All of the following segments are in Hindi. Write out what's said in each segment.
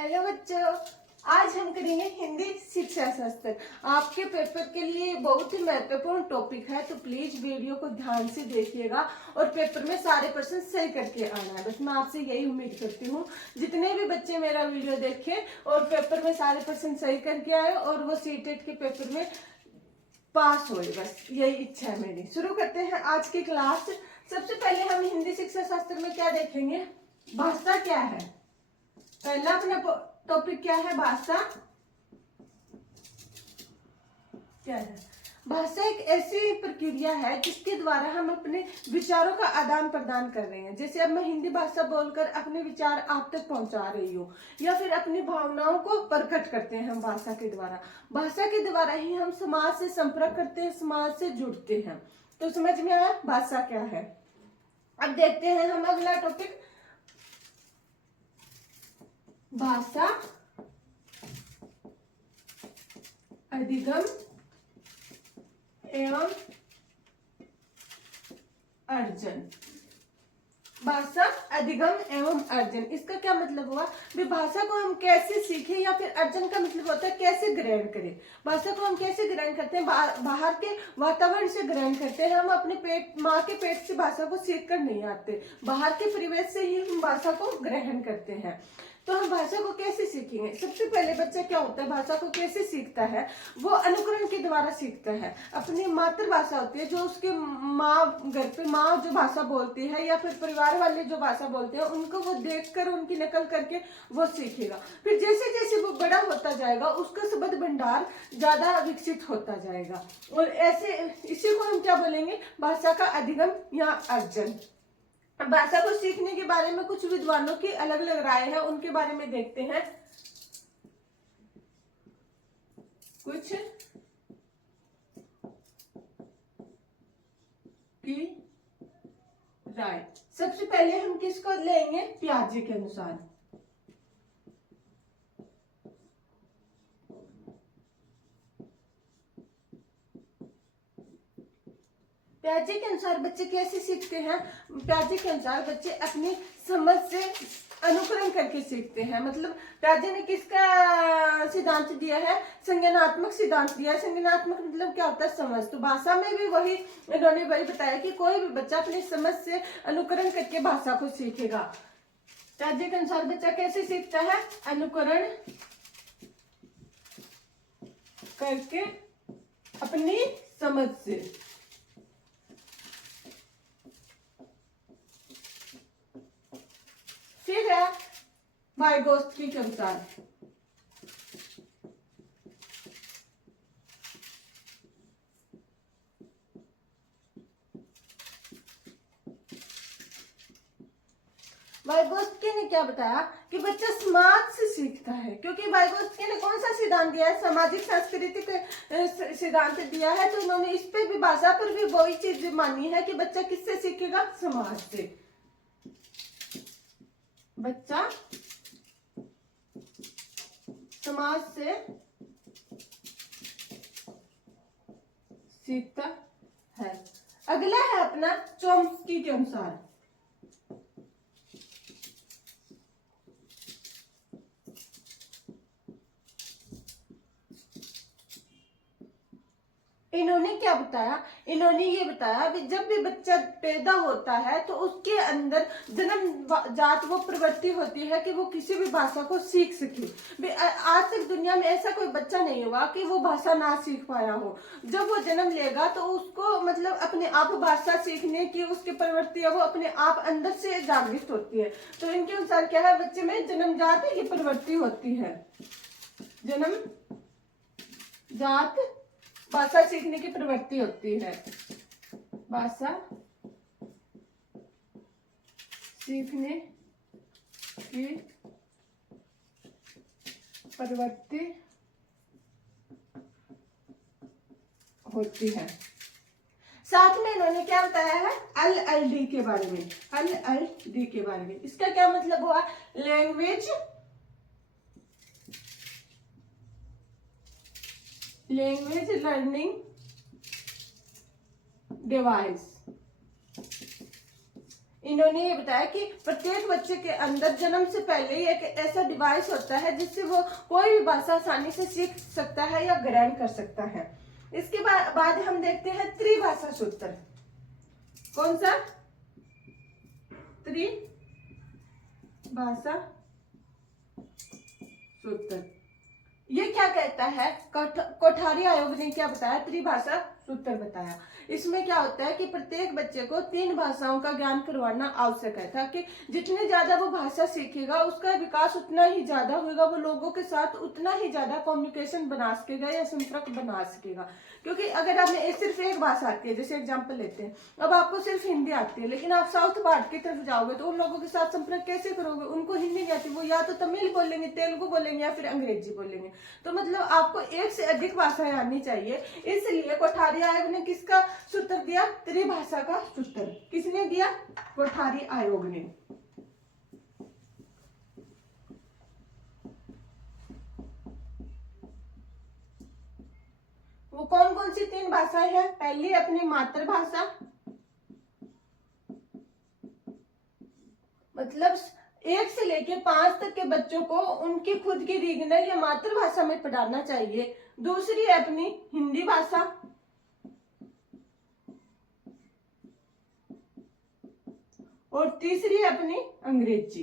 हेलो बच्चों, आज हम करेंगे हिंदी शिक्षा शास्त्र। आपके पेपर के लिए बहुत ही महत्वपूर्ण टॉपिक है, तो प्लीज वीडियो को ध्यान से देखिएगा और पेपर में सारे प्रश्न सही करके आना है। बस मैं आपसे यही उम्मीद करती हूँ, जितने भी बच्चे मेरा वीडियो देखें और पेपर में सारे प्रश्न सही करके आए और वो सीटेट के पेपर में पास हो, बस यही इच्छा है मेरी। शुरू करते हैं आज की क्लास। सबसे पहले हम हिंदी शिक्षा शास्त्र में क्या देखेंगे, भाषा क्या है। पहला अपना टॉपिक क्या है, भाषा क्या है। भाषा एक ऐसी प्रक्रिया है जिसके द्वारा हम अपने विचारों का आदान प्रदान कर रहे हैं। जैसे अब मैं हिंदी भाषा बोलकर अपने विचार आप तक पहुंचा रही हूँ, या फिर अपनी भावनाओं को प्रकट करते हैं हम भाषा के द्वारा। भाषा के द्वारा ही हम समाज से संपर्क करते हैं, समाज से जुड़ते हैं। तो समझ में आया भाषा क्या है। अब देखते हैं हम अगला टॉपिक, भाषा अधिगम एवं अर्जन। भाषा अधिगम एवं अर्जन, इसका क्या मतलब हुआ, भाषा को हम कैसे सीखें, या फिर अर्जन का मतलब होता है कैसे ग्रहण करें। भाषा को हम कैसे ग्रहण करते हैं, बाहर के वातावरण से ग्रहण करते हैं। हम अपने पेट, माँ के पेट से भाषा को सीख कर नहीं आते, बाहर के परिवेश से ही हम भाषा को ग्रहण करते हैं। तो हम भाषा को कैसे सीखेंगे। सबसे पहले बच्चा क्या होता है, भाषा को कैसे सीखता है, वो अनुकरण के द्वारा सीखता है। अपनी मातृभाषा होती है, जो उसके माँ, घर पे माँ जो भाषा बोलती है, या फिर परिवार वाले जो भाषा बोलते हैं, उनको वो देखकर उनकी नकल करके वो सीखेगा। फिर जैसे जैसे वो बड़ा होता जाएगा, उसका शब्द भंडार ज्यादा विकसित होता जाएगा। और ऐसे इसी को हम क्या बोलेंगे, भाषा का अधिगम या अर्जन। भाषा को सीखने के बारे में कुछ विद्वानों की अलग अलग राय है, उनके बारे में देखते हैं। कुछ की राय, सबसे पहले हम किसको लेंगे, पियाजे के अनुसार। पियाजे के अनुसार बच्चे कैसे सीखते हैं। पियाजे के अनुसार बच्चे अपनी समझ से अनुकरण करके सीखते हैं। मतलब पियाजे ने किसका सिद्धांत दिया है, संज्ञानात्मक सिद्धांत दिया है। संज्ञानात्मक मतलब क्या होता है, समझ। तो भाषा में भी वही इन्होंने वही बताया कि कोई भी बच्चा अपनी समझ से अनुकरण करके भाषा को सीखेगा। पियाजे के अनुसार बच्चा कैसे सीखता है, अनुकरण करके अपनी समझ से। फिर है वाइगोत्स्की के अनुसार। वाइगोत्स्की ने क्या बताया कि बच्चा समाज से सीखता है, क्योंकि वाइगोत्स्की ने कौन सा सिद्धांत दिया है, सामाजिक सांस्कृतिक सिद्धांत दिया है। तो उन्होंने इस पे भी, भाषा पर भी वही चीज मानी है कि बच्चा किससे सीखेगा, समाज से। बच्चा समाज से सीखता है। अगला है अपना चॉम्स्की के अनुसार। इन्होंने क्या बताया, इन्होंने ये बताया कि जब भी बच्चा पैदा होता है तो उसके अंदर जन्म जात वो प्रवृत्ति होती है कि वो किसी भी भाषा को सीख सके। आज तक दुनिया में ऐसा कोई बच्चा नहीं हुआ कि वो भाषा ना सीख पाया हो। जब वो जन्म लेगा तो उसको मतलब अपने आप भाषा सीखने की उसकी प्रवृत्ति है, वो अपने आप अंदर से जागृत होती है। तो इनके अनुसार क्या है, बच्चे में जन्मजात ये प्रवृत्ति होती है, जन्म जात भाषा सीखने की प्रवृत्ति होती है। भाषा सीखने की प्रवृत्ति होती है। साथ में इन्होंने क्या बताया है, LLD के बारे में। LLD के बारे में, इसका क्या मतलब हुआ, लैंग्वेज लर्निंग डिवाइस। इन्होंने ये बताया कि प्रत्येक बच्चे के अंदर जन्म से पहले ही एक ऐसा डिवाइस होता है जिससे वो कोई भी भाषा आसानी से सीख सकता है या ग्रहण कर सकता है। इसके बाद हम देखते हैं त्रिभाषा सूत्र। कौन सा? त्रिभाषा सूत्र। ये क्या कहता है? कोठारी आयोग ने क्या बताया? त्रिभाषा सूत्र बताया। इसमें क्या होता है कि प्रत्येक बच्चे को 3 भाषाओं का ज्ञान करवाना आवश्यक है, ताकि जितनी ज्यादा वो भाषा सीखेगा उसका विकास उतना ही ज्यादा होगा, वो लोगों के साथ उतना ही ज्यादा कम्युनिकेशन बना सकेगा या संपर्क बना सकेगा। क्योंकि अगर आपने सिर्फ एक भाषा आती है, जैसे एग्जाम्पल लेते हैं, अब आपको सिर्फ हिंदी आती है, लेकिन आप साउथ पार्ट की तरफ जाओगे तो उन लोगों के साथ संपर्क कैसे करोगे? उनको हिंदी नहीं आती, वो या तो तमिल बोलेंगे, तेलुगु बोलेंगे या फिर अंग्रेजी बोलेंगे। तो मतलब आपको एक से अधिक भाषाएं आनी चाहिए। इसलिए कोठारी आयोग ने किसका सूत्र दिया? त्रिभाषा का सूत्र। किसने दिया? कोठारी आयोग ने। वो कौन कौन सी 3 भाषाएं हैं? पहली अपनी मातृभाषा, मतलब 1 से लेके 5 तक के बच्चों को उनकी खुद की रीजनल या मातृभाषा में पढ़ाना चाहिए। दूसरी है अपनी हिंदी भाषा, और तीसरी है अपनी अंग्रेजी।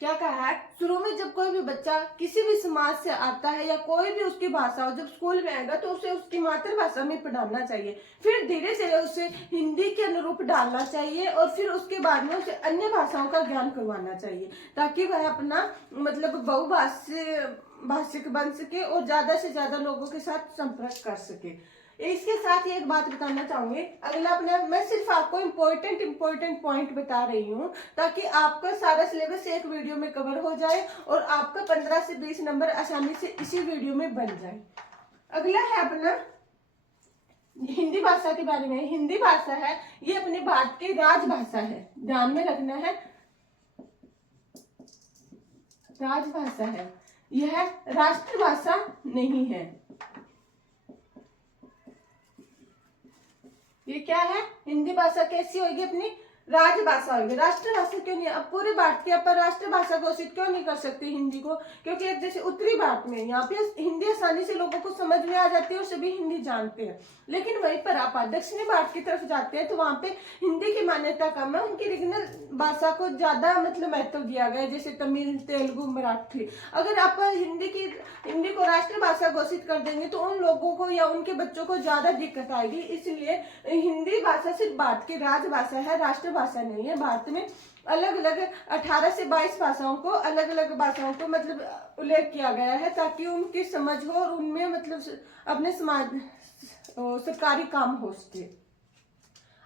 क्या कहा है? शुरू में जब कोई भी बच्चा किसी भी समाज से आता है या कोई भी उसकी भाषा हो, जब स्कूल में आएगा तो उसे उसकी मातृभाषा में पढ़ाना चाहिए, फिर धीरे धीरे उसे हिंदी के अनुरूप डालना चाहिए, और फिर उसके बाद में उसे अन्य भाषाओं का ज्ञान करवाना चाहिए, ताकि वह अपना मतलब बहुभाषिक बन सके और ज्यादा से ज्यादा लोगों के साथ संपर्क कर सके। इसके साथ ही एक बात बताना चाहूंगी, अगला अपना मैं सिर्फ आपको इम्पोर्टेंट पॉइंट बता रही हूँ, ताकि आपका सारा सिलेबस एक वीडियो में कवर हो जाए और आपका 15 से 20 नंबर आसानी से इसी वीडियो में बन जाए। अगला है अपना हिंदी भाषा के बारे में। हिंदी भाषा है, ये अपने भारत की राजभाषा है, ध्यान में रखना है, राजभाषा है, यह राष्ट्रभाषा नहीं है। ये क्या है? हिंदी भाषा कैसी होगी? अपनी राजभाषा होगी। राष्ट्रभाषा क्यों नहीं? अब पूरे भारत की अपन राष्ट्रभाषा घोषित क्यों नहीं कर सकते हिंदी को? क्योंकि एक जैसे उत्तरी भारत में यहाँ पे हिंदी आसानी से लोगों को समझ में आ जाती है और सभी हिंदी जानते हैं, लेकिन वहीं पर आप दक्षिणी भारत की तरफ जाते हैं तो वहां पे हिंदी की मान्यता कम है, उनकी रीजनल भाषा को ज्यादा मतलब महत्व दिया गया है, जैसे तमिल, तेलुगु, मराठी। अगर आप हिंदी को राष्ट्रभाषा घोषित कर देंगे तो उन लोगों को या उनके बच्चों को ज्यादा दिक्कत आएगी। इसलिए हिंदी भाषा सिर्फ भारत की राजभाषा है, राष्ट्रभाषा नहीं है। भारत में अलग अलग 18 से 22 भाषाओं को, अलग अलग भाषाओं को मतलब उल्लेख किया गया है, ताकि उनकी समझ हो और उनमें मतलब अपने समाज सरकारी काम हो सके।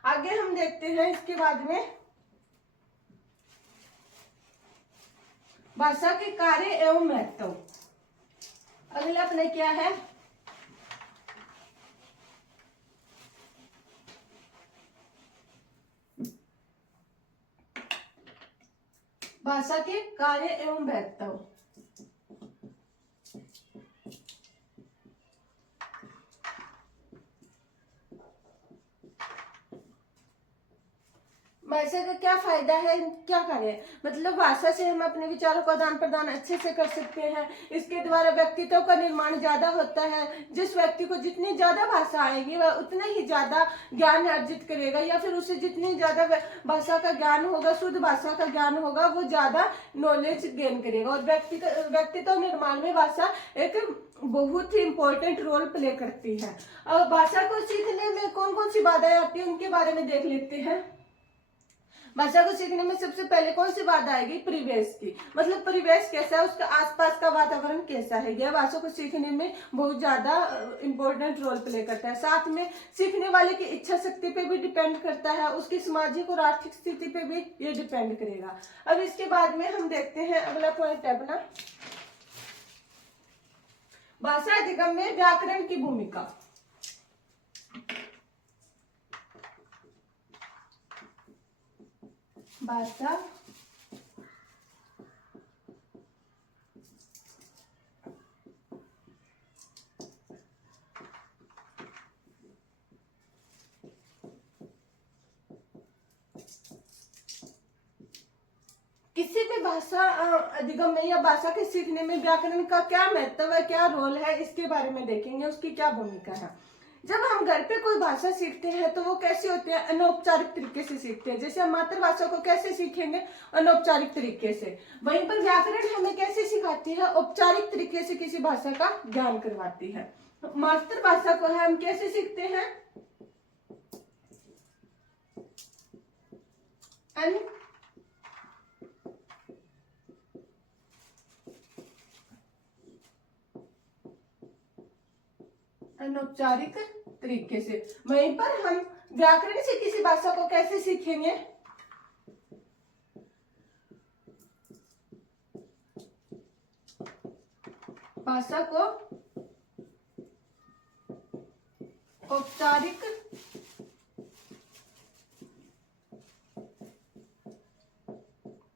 आगे हम देखते हैं इसके बाद में भाषा के कार्य एवं महत्व। अगला अपने क्या है? भाषा के कार्य एवं महत्व। भाषा का क्या फायदा है, क्या कार्य? मतलब भाषा से हम अपने विचारों का आदान प्रदान अच्छे से कर सकते हैं। इसके द्वारा व्यक्तित्व का निर्माण ज्यादा होता है। जिस व्यक्ति को जितनी ज्यादा भाषा आएगी वह उतना ही ज्यादा ज्ञान अर्जित करेगा, या फिर उसे जितनी ज्यादा भाषा का ज्ञान होगा, शुद्ध भाषा का ज्ञान होगा, वो ज्यादा नॉलेज गेन करेगा। और व्यक्तित्व निर्माण में भाषा एक बहुत ही इंपॉर्टेंट रोल प्ले करती है। अब भाषा को सीखने में कौन कौन सी बाधाएं आती है उनके बारे में देख लेते हैं। भाषा को सीखने में सबसे पहले कौन सी बात आएगी? परिवेश की। मतलब परिवेश कैसा है, उसका आसपास का वातावरण कैसा है, यह भाषा को सीखने में बहुत ज्यादा इंपॉर्टेंट रोल प्ले करता है। साथ में सीखने वाले की इच्छा शक्ति पे भी डिपेंड करता है, उसकी सामाजिक और आर्थिक स्थिति पे भी ये डिपेंड करेगा। अब इसके बाद में हम देखते हैं अगला पॉइंट है अपना भाषा अधिगम में व्याकरण की भूमिका। भाषा भाषा अधिगम में या भाषा के सीखने में व्याकरण का क्या महत्व है, क्या रोल है, इसके बारे में देखेंगे, उसकी क्या भूमिका है। जब हम घर पे कोई भाषा सीखते हैं तो वो कैसे होते हैं, अनौपचारिक तरीके से सीखते हैं। जैसे हम मातृभाषा को कैसे सीखेंगे, अनौपचारिक तरीके से। वहीं पर व्याकरण हमें कैसे सिखाती है, औपचारिक तरीके से किसी भाषा का ज्ञान करवाती है। मातृभाषा को हम कैसे सीखते हैं, अनौपचारिक तरीके से। वहीं पर हम व्याकरण से किसी भाषा को कैसे सीखेंगे, भाषा को औपचारिक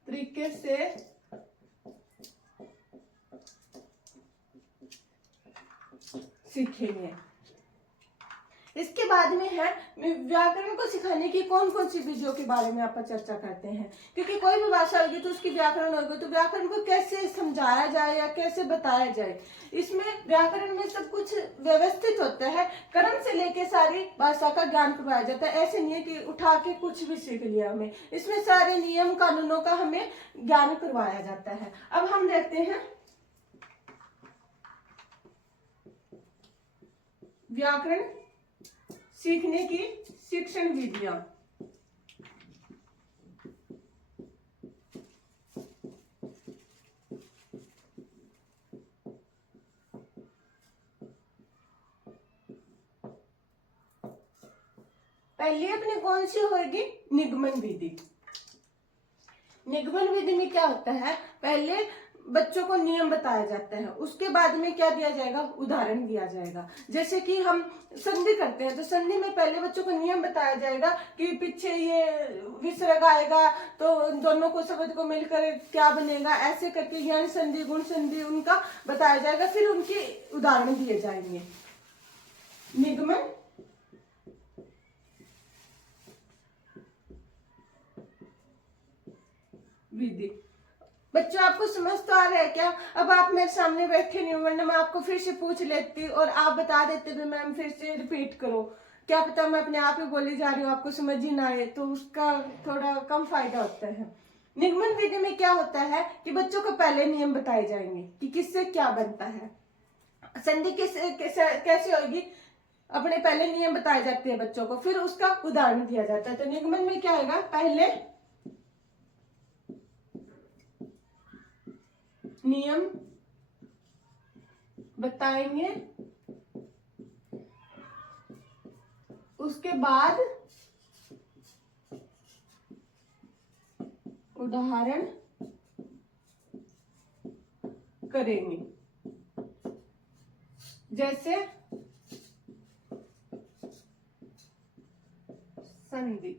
तरीके से सीखेंगे। इसके बाद में है व्याकरण को सिखाने की कौन कौन सी विधियों के बारे में आप चर्चा करते हैं, क्योंकि कोई भी भाषा होगी तो उसकी व्याकरण होगी, तो व्याकरण को कैसे समझाया जाए या कैसे बताया जाए। इसमें व्याकरण में सब कुछ व्यवस्थित होता है, क्रम से लेके सारी भाषा का ज्ञान करवाया जाता है। ऐसे नहीं है कि उठा के कुछ भी सीख लिया हमें, इसमें सारे नियम कानूनों का हमें ज्ञान करवाया जाता है। अब हम देखते हैं व्याकरण सीखने की शिक्षण विधियां। पहले अपनी कौन सी होगी, निगमन विधि। निगमन विधि में क्या होता है, पहले बच्चों को नियम बताया जाता है, उसके बाद में क्या दिया जाएगा, उदाहरण दिया जाएगा। जैसे कि हम संधि करते हैं तो संधि में पहले बच्चों को नियम बताया जाएगा कि पीछे ये विसर्ग आएगा तो दोनों को शब्द को मिलकर क्या बनेगा, ऐसे करके ज्ञान संधि, गुण संधि उनका बताया जाएगा, फिर उनके उदाहरण दिए जाएंगे। निगमन विधि। बच्चों आपको समझ तो आ रहा है क्या? अब आप मेरे सामने बैठे नहीं हो, वरना मैं आपको फिर से पूछ लेती और आप बता देते तो मैम फिर से रिपीट करो। क्या पता मैं अपने आप ही बोली जा रही हूँ, आपको समझ ही ना आए, तो उसका थोड़ा कम फायदा होता है। निगमन विधि में क्या होता है कि बच्चों को पहले नियम बताए जाएंगे कि किससे क्या बनता है, संधि कैसे होगी, अपने पहले नियम बताए जाते हैं बच्चों को, फिर उसका उदाहरण दिया जाता है। तो निगमन में क्या होगा, पहले नियम बताएंगे, उसके बाद उदाहरण करेंगे। जैसे संधि,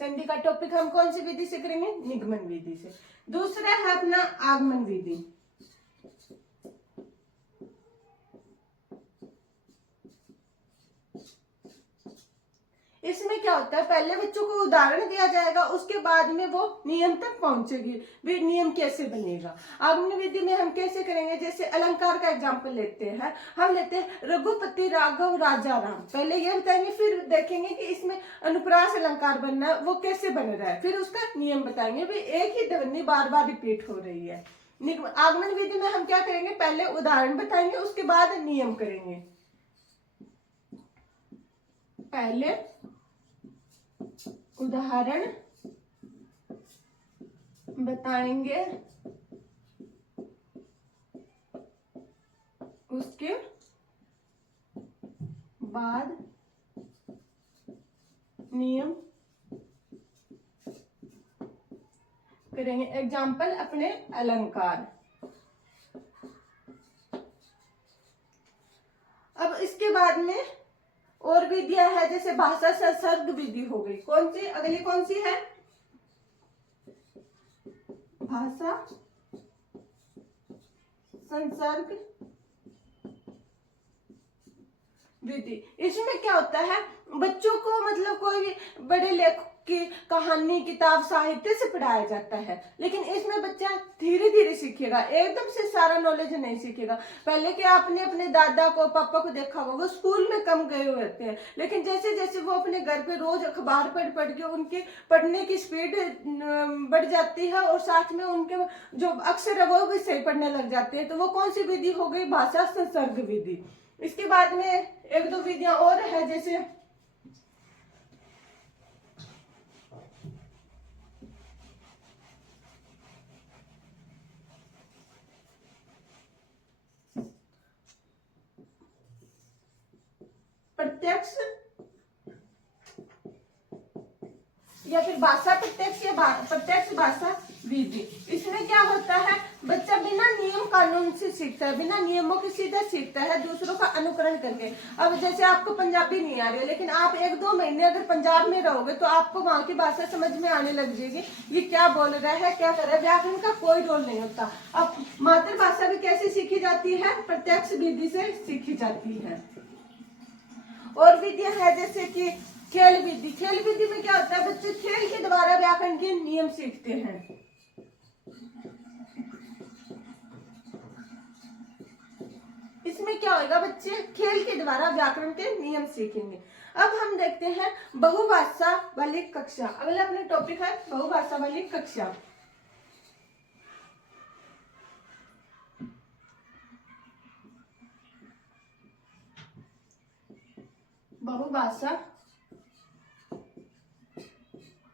संधि का टॉपिक हम कौन सी विधि से करेंगे, निगमन विधि से। दूसरा है अपना आगमन विधि। इसमें क्या होता है, पहले बच्चों को उदाहरण दिया जाएगा, उसके बाद में वो नियम तक पहुंचेगी, वे नियम कैसे बनेगा। आगमन विधि में हम कैसे करेंगे, जैसे अलंकार का एग्जांपल लेते हैं, हम लेते हैं रघुपति राघव राजा राम। पहले ये बताएंगे, फिर देखेंगे कि इसमें अनुप्रास अलंकार बनना है, वो कैसे बन रहा है, फिर उसका नियम बताएंगे। भी एक ही ध्वनि बार बार रिपीट हो रही है। आगमन विधि में हम क्या करेंगे, पहले उदाहरण बताएंगे, उसके बाद नियम करेंगे। पहले उदाहरण बताएंगे, उसके बाद नियम करेंगे। एग्जाम्पल अपने अलंकार। अब इसके बाद में और विधियां है, जैसे भाषा संसर्ग विधि हो गई। कौन सी, अगली कौन सी है, भाषा संसर्ग विधि। इसमें क्या होता है, बच्चों को मतलब कोई भी बड़े लेखक की कहानी किताब साहित्य से पढ़ाया जाता है, लेकिन इसमें बच्चा धीरे धीरे सीखेगा, एकदम से सारा नॉलेज नहीं सीखेगा। पहले कि आपने अपने दादा को पापा को देखा होगा, वो स्कूल में कम गए हुए होते हैं, लेकिन जैसे जैसे वो अपने घर पे रोज अखबार पढ़ पढ़ के उनके पढ़ने की स्पीड बढ़ जाती है और साथ में उनके जो अक्षर है वो भी सही पढ़ने लग जाते हैं। तो वो कौन सी विधि हो गई? भाषा संसर्ग विधि। इसके बाद में एक दो विधियां और है, जैसे प्रत्यक्ष या फिर भाषा प्रत्यक्ष या प्रत्यक्ष भाषा विधि। इसमें क्या होता है, बच्चा बिना नियम कानून से सीखता है, बिना नियमों के सीधा सीखता है, दूसरों का अनुकरण करके। अब जैसे आपको पंजाबी नहीं आ रही है, लेकिन आप 1-2 महीने अगर पंजाब में रहोगे तो आपको वहां की भाषा समझ में आने लग जाएगी, ये क्या बोल रहा है, क्या कर रहा है। व्याकरण का कोई रोल नहीं होता। अब मातृभाषा भी कैसे सीखी जाती है? प्रत्यक्ष विधि से सीखी जाती है। और विधियां है जैसे कि खेल विधि। खेल विधि में क्या होता है, बच्चे खेल के द्वारा व्याकरण के नियम सीखते हैं। इसमें क्या होगा, बच्चे खेल के द्वारा व्याकरण के नियम सीखेंगे। अब हम देखते हैं बहुभाषा वाली कक्षा। अगला अपना टॉपिक है बहुभाषा वाली कक्षा। बहुभाषा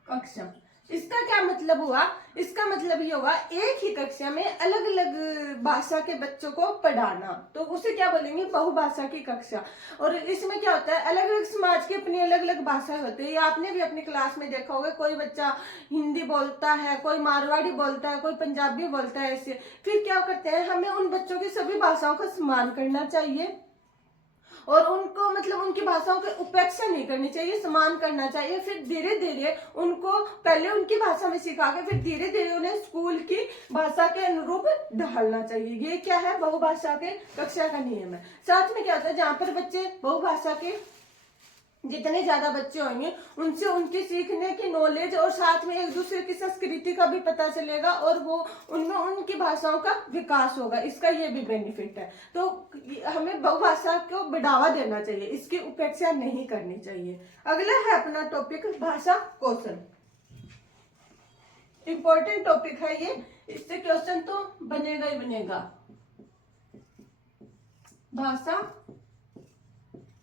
कक्षा, इसका क्या मतलब हुआ? इसका मतलब ये होगा एक ही कक्षा में अलग अलग भाषा के बच्चों को पढ़ाना, तो उसे क्या बोलेंगे? बहुभाषा की कक्षा। और इसमें क्या होता है, अलग अलग समाज की अपनी अलग अलग भाषाएं होती है। आपने भी अपनी क्लास में देखा होगा, कोई बच्चा हिंदी बोलता है, कोई मारवाड़ी बोलता है, कोई पंजाबी बोलता है। ऐसे फिर क्या करते हैं, हमें उन बच्चों की सभी भाषाओं का सम्मान करना चाहिए और उनको मतलब उनकी भाषाओं की उपेक्षा नहीं करनी चाहिए, सम्मान करना चाहिए। फिर धीरे धीरे उनको पहले उनकी भाषा में सिखा के फिर धीरे धीरे उन्हें स्कूल की भाषा के अनुरूप ढालना चाहिए। ये क्या है? बहुभाषा के कक्षा का नियम है। साथ में क्या होता है, जहाँ पर बच्चे बहुभाषा के जितने ज्यादा बच्चे होंगे उनसे उनके सीखने की नॉलेज और साथ में एक दूसरे की संस्कृति का भी पता चलेगा और वो उनमें उनकी भाषाओं का विकास होगा। इसका ये भी बेनिफिट है। तो हमें बहुभाषा को बढ़ावा देना चाहिए, इसकी उपेक्षा नहीं करनी चाहिए। अगला है अपना टॉपिक भाषा कौशल। इंपॉर्टेंट टॉपिक है ये, इससे क्वेश्चन तो बनेगा ही बनेगा। भाषा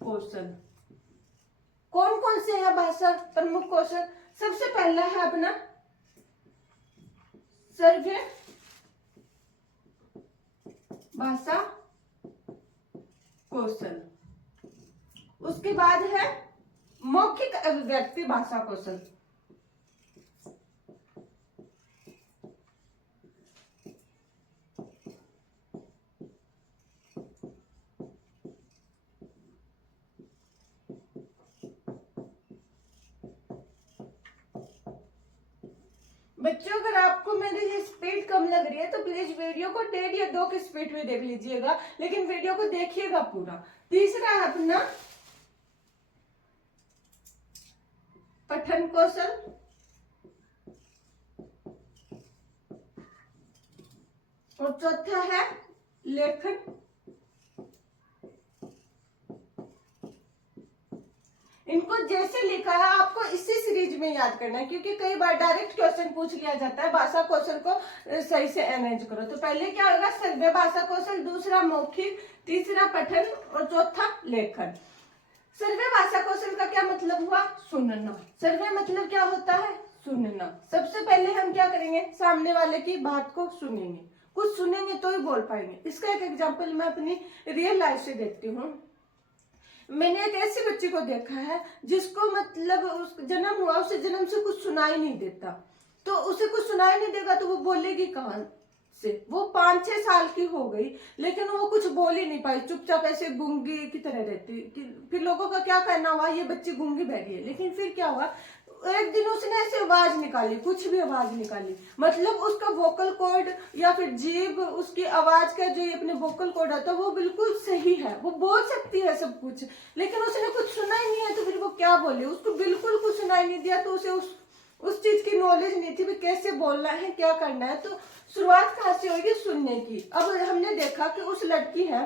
कौशल कौन कौन से है भाषा प्रमुख कौशल? सबसे पहला है अपना सर्वे भाषा कौशल। उसके बाद है मौखिक अभिव्यक्ति भाषा कौशल। बच्चों अगर आपको मेरी ये स्पीड कम लग रही है तो प्लीज वीडियो को 1.5 या 2 की स्पीड में देख लीजिएगा, लेकिन वीडियो को देखिएगा पूरा। तीसरा है अपना पठन कौशल। और चौथा है लेखन। इनको जैसे लिखा है आपको इसी सीरीज में याद करना है, क्योंकि कई बार डायरेक्ट क्वेश्चन पूछ लिया जाता है। भाषा कौशल को सही से अरेंज करो। तो पहले क्या होगा, सर्वे भाषा कौशल, दूसरा मौखिक, तीसरा पठन और चौथा लेखन। सर्वे भाषा कौशल का क्या मतलब हुआ? सुनना। सर्वे मतलब क्या होता है? सुनना। सबसे पहले हम क्या करेंगे, सामने वाले की बात को सुनेंगे, कुछ सुनेंगे तो ही बोल पाएंगे। इसका एक एग्जाम्पल मैं अपनी रियल लाइफ से देखती हूँ। मैंने एक ऐसे बच्चे को देखा है जिसको मतलब उस जन्म हुआ, उसे जन्म से कुछ सुनाई नहीं देता। तो उसे कुछ सुनाई नहीं देगा तो वो बोलेगी कहाँ से? वो 5-6 साल की हो गई लेकिन वो कुछ बोल ही नहीं पाई, चुपचाप ऐसे गूंगी की तरह रहती। फिर लोगों का क्या कहना हुआ, ये बच्ची गूंगी बैठी है। लेकिन फिर क्या हुआ, एक दिन उसने ऐसे आवाज निकाली, कुछ भी आवाज निकाली, मतलब उसका वोकल कॉर्ड या फिर जीभ, उसकी आवाज का जो अपने वोकल कॉर्ड आता है वो बिल्कुल सही है, वो बोल सकती है सब कुछ, लेकिन उसने कुछ सुना ही नहीं है। तो फिर वो क्या बोले, उसको बिल्कुल कुछ सुनाई नहीं दिया। तो उसे नॉलेज नहीं थी भी कैसे बोलना है, क्या करना है। तो शुरुआत कहाँ से होगी? सुनने की। अब हमने देखा कि उस लड़की है,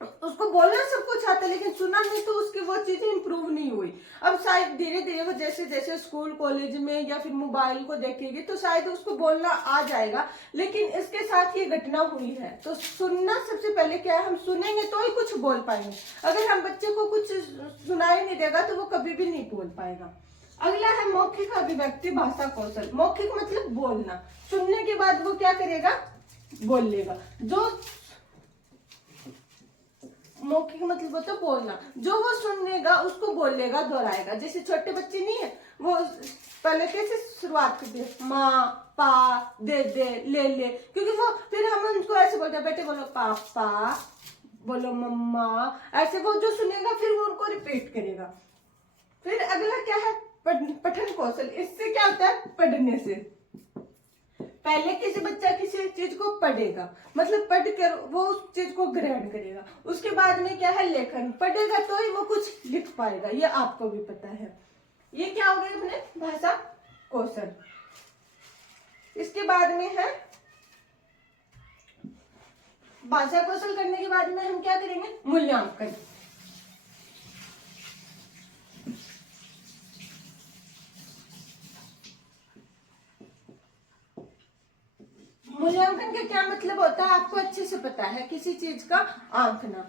उसको बोलना सब कुछ आता है, लेकिन सुना नहीं, तो उसकी वो चीजें इंप्रूव नहीं हुई। अब शायद धीरे धीरे वो जैसे जैसे स्कूल कॉलेज में या फिर मोबाइल को देखेगी तो शायद उसको बोलना आ जाएगा। लेकिन इसके साथ ये घटना हुई है। तो सुनना सबसे पहले क्या है, हम सुनेंगे तो ही कुछ बोल पाएंगे। अगर हम बच्चे को कुछ सुनाई नहीं देगा तो वो कभी भी नहीं बोल पाएगा। अगला है मौखिक अभिव्यक्ति भाषा कौशल। मौखिक मतलब बोलना, सुनने के बाद वो क्या करेगा? बोल लेगा। जो मौखिक मतलब होता है बोलना, जो वो सुनेगा उसको बोलेगा, दोहराएगा। जैसे छोटे बच्चे नहीं है, वो पहले कैसे शुरुआत करते हैं? माँ, पा, दे दे, ले, क्योंकि वो फिर हम उनको ऐसे बोलते हैं, बेटे बोलो पापा, बोलो मम्मा, ऐसे वो जो सुनेगा फिर वो उनको रिपीट करेगा। फिर अगला क्या है? पठन कौशल। इससे क्या होता है? पढ़ने से। पहले किसी बच्चा किसी चीज को पढ़ेगा, मतलब पढ़ कर वो उस चीज को ग्रहण करेगा। उसके बाद में क्या है? लेखन। पढ़ेगा तो ही वो कुछ लिख पाएगा, ये आपको भी पता है। ये क्या हो गया अपने भाषा कौशल। इसके बाद में है भाषा कौशल करने के बाद में हम क्या करेंगे? मूल्यांकन। मूल्यांकन का क्या मतलब होता है आपको अच्छे से पता है, किसी चीज का आंकना।